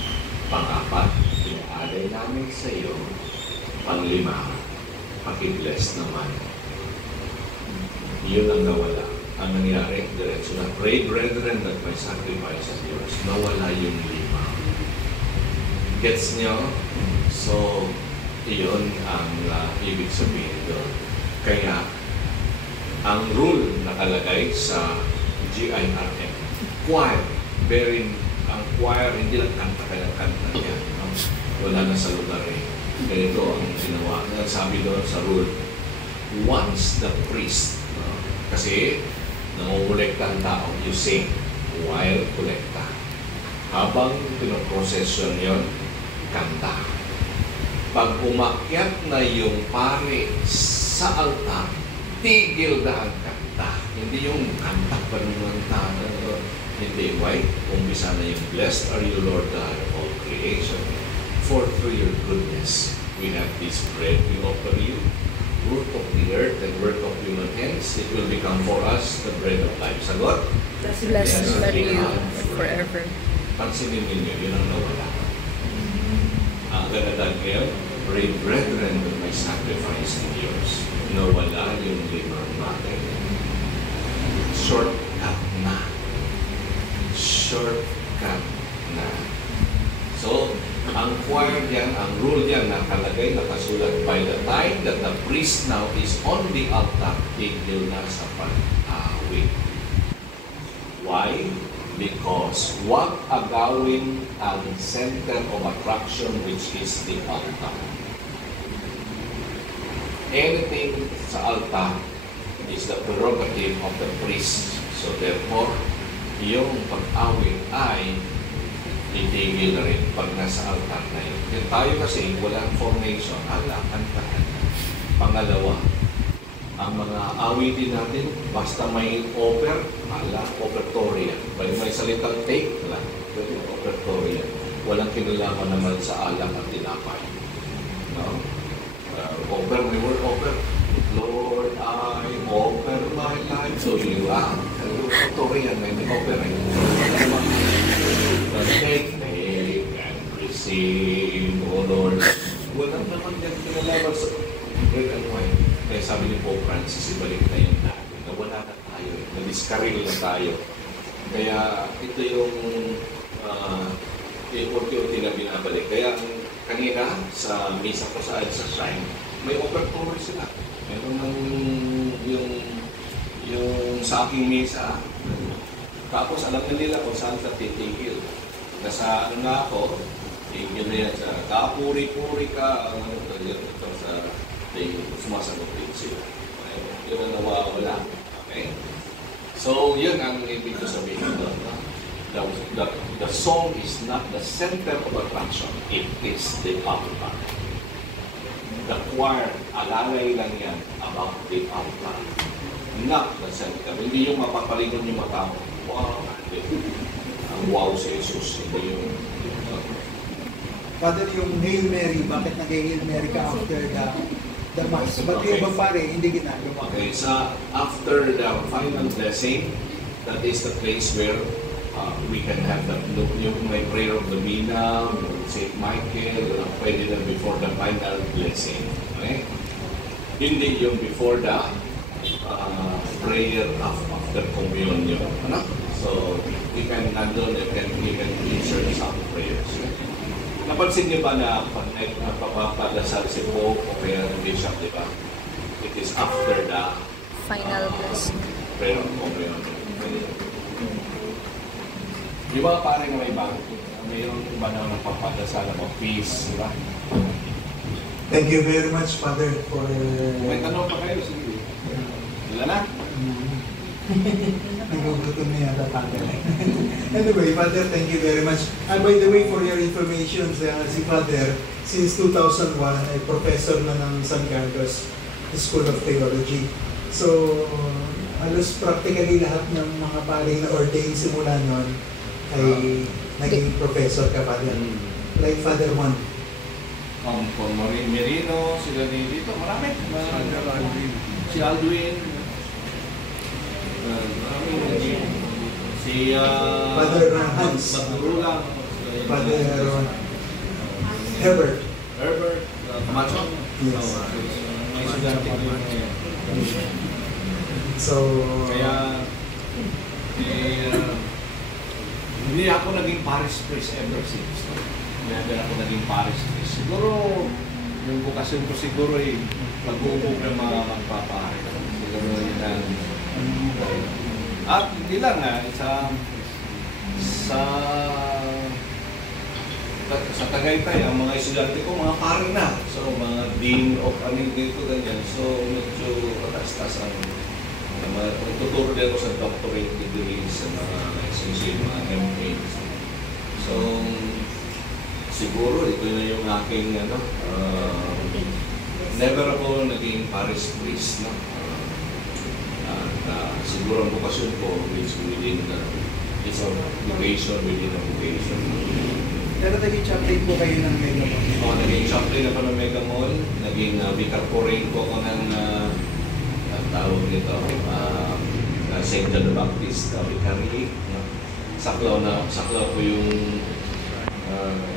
Pang-apat, pinaalay namin sa iyo. Pang-lima, pakibless naman. Yun ang nawala. Ang nangyari, diretso na, pray brethren that my sacrifice is yours. Nawala yung lima. Gets nyo? So, iyon ang ibig sabihin doon. Kaya, ang rule nakalagay sa GIRM, choir, ang choir, hindi lang kanta yan. No? Wala na sa lugar eh. Ganito ang ginawa. Sabi doon sa rule, once the priest, kasi nangungulekta ang tao, you sing while kolekta. Habang pinoprosesyon yon, kanta. Pag umakyat na yung pare sa altar, tigil na ang kanta. Hindi yung kanta pa ng tao. Hindi, why? Umpisa na yung blessed are you, Lord God of all creation. For through your goodness, we have this bread we offer you. Root of the earth and work of human hands, it will become for us the bread of life. Sagot? Blessed are you forever. Pansinin ninyo, yun ang nawala. Ang ganadag ngayon, pray brethren that my sacrifice is yours. Nawala yung limang bagay. Shortcut na. Shortcut na. So, ang choir diyan, ang rule diyan nakalagay, nakasulat, by the time that the priest now is on the altar, tigil na sa pag-awit. Why? Because wag agawin ang center of attraction, which is the altar. Anything sa altar is the prerogative of the priest. So therefore, yung pag-awit ay itigil na rin pag nasa altar na yun. Yan tayo kasi walang formation, ala, kantahan. Pangalawa, ang mga awitin natin, basta may opertorian. May salitang take, wala. Pwede opertorian. Walang kinalaman naman sa alak at tinapay. No? May word offer. Lord, I offer my life to you. Opertorian, may offer. Take and receive, O Lord. Walang naman yan kinalaman sa bread and wine. Kaya sabi ni Pope Francis, ibalik na yung dati. Nawala na tayo. Nadiskaril na tayo. Kaya ito yung unti-unti na binabalik. Kaya kanina sa misa ko sa shrine, may operatory sila. Meron ng yung sa aking misa. Tapos alam na nila kung saan ka titigil. Nasa ano na ako, tigil na yan sa kapuri-puri ka. Ito sa sumasagot din sila. Yun ang nawawala. Okay? So, yun ang ibig ko sabihin doon. The song is not the center of attraction. It is the altar. The choir, alalay lang yan about the altar. Not the center. Hindi yung mapapalingon yung mata mo. Wow. Ang wow si Jesus. Hindi yung... Father, yung Hail Mary, bakit nag-Hail Mary ka after the Mass? Ba't yung iba pare, hindi ginagawa? Okay, so after the final blessing, that is the place where we can have yung may prayer of the Mina, St. Michael, pwede na before the final blessing. Okay? Hindi yung before the prayer after communion. Ano? So, we can insert some prayers. Napansin niyo ba na papadasal si Pope o kaya ng Bishop, di ba? It is after the Final blessing. prayer of communion. Di ba parang mayroon ba na nagpapadasal ng peace, di ba? Thank you very much, Father, for... May tanong pa kayo, sige. Wala na? Nagugutom na yata, Father. Anyway, Father, thank you very much. And by the way, for your information, si Father, since 2001, ay professor na ng San Carlos School of Theology. So, halos practically lahat ng mga paring na ordained simula nun ay naging professor ka, Father. Like Father Mon. Kung Merino, sila dito, marami. Si Aldwin. Si Father Hans. Magdurulang. Father Herbert. Camacho. Yes. May estudyante ko yun. So, Kaya, hindi ako naging parish priest ever since. Never ako naging parish priest. Siguro, yung bukasyon ko siguro ay pag-uubog ng mga magpapare. Siguro yun ang... At hindi lang sa Tagaytay, ang mga estudyante ko, mga pare na. So, mga dean of anong dito, ganyan. So, medyo patas-tas ang tuturo din ako sa doctorate degree sa mga mga MA. So, siguro ito na yung aking never ako naging parish priest, no? Siguro ang bukasyon ko is within it's a vocation within a vocation. pero naging chaplain po kayo ng Mega Mall. Naging chaplain ako ng Mega Mall, naging vicar po rin po ako ng tawag nito, St. John the Baptist Vicary. Saklaw ko yung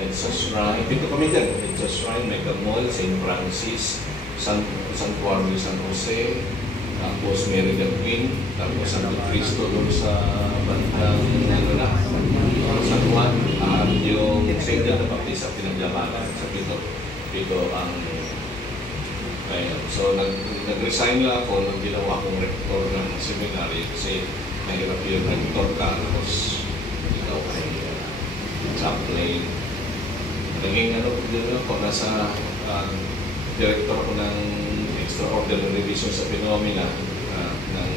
Edsa Shrine. Dito kami dyan, Edsa Shrine, Mega Mall, St. Francis, Santuario San Jose, tapos Mary the Queen, tapos Santo Cristo doon sa bandang San Juan, at yung St. John the Baptist sa Pinagdamanan sa Pito ang so nag-resign lang ako nung ginawa kong rector ng seminary kasi mahirap yung rector ka tapos ikaw ay chaplain. Naging din ako, nasa director ko ng extraordinary revision sa phenomena ng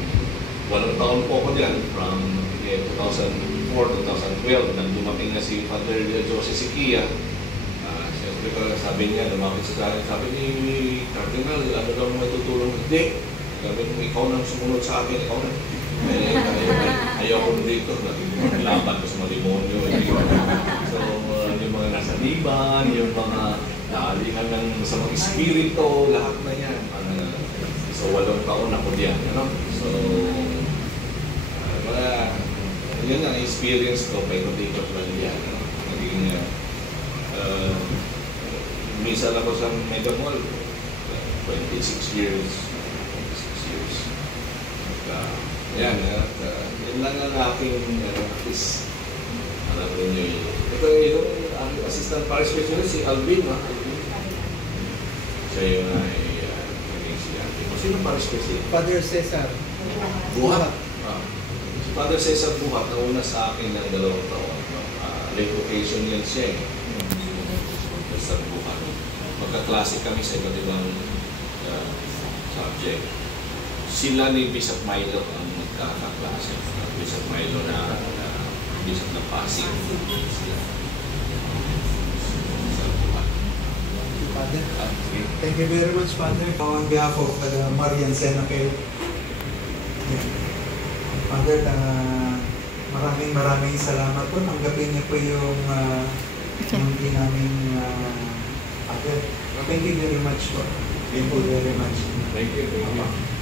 walong taon po ako dyan, from 2004, 2012, nang dumating na si Father Jose Siquia. Siyempre pa sabi niya, lumapit sa akin, sabi ni Cardinal, ano daw may tutulong? Hindi. Sabi niya, ikaw nang sumunod sa akin, ikaw na. Ayaw ko dito, naglaban ko sa mga demonyo. So, yung mga nasa liban, yung mga naalihan ng sa mga espiritu, lahat na yan. So, 8 taon ako diyan, ano? So, yun ang experience ko, paikot-ikot lang yan, ano? Naging, minsan ako sa Mega Mall, 26 years. Yan, yan lang ang aking is, alam niyo yun. Ito yung assistant parish specialist, si Alvin, siya yung naging siyante mo. Sino parish specialist? Father Cesar. Buhat. Si Father Cesar Buhat, nauna sa akin ng 2 taon. Late vocation yan siya eh. Cesar Buhat. Magkaklase kami sa iba't ibang subject. Sila ni Bishop Milo ang magkakaklase. Bishop Milo na Bishop ng Pasig. Sila. Father, thank you very much, Father. On behalf of the Marian Cemetery, Father, maraming salamat po. Tanggapin niyo po yung namin Father. Thank you very much po. Thank you very much. Thank you.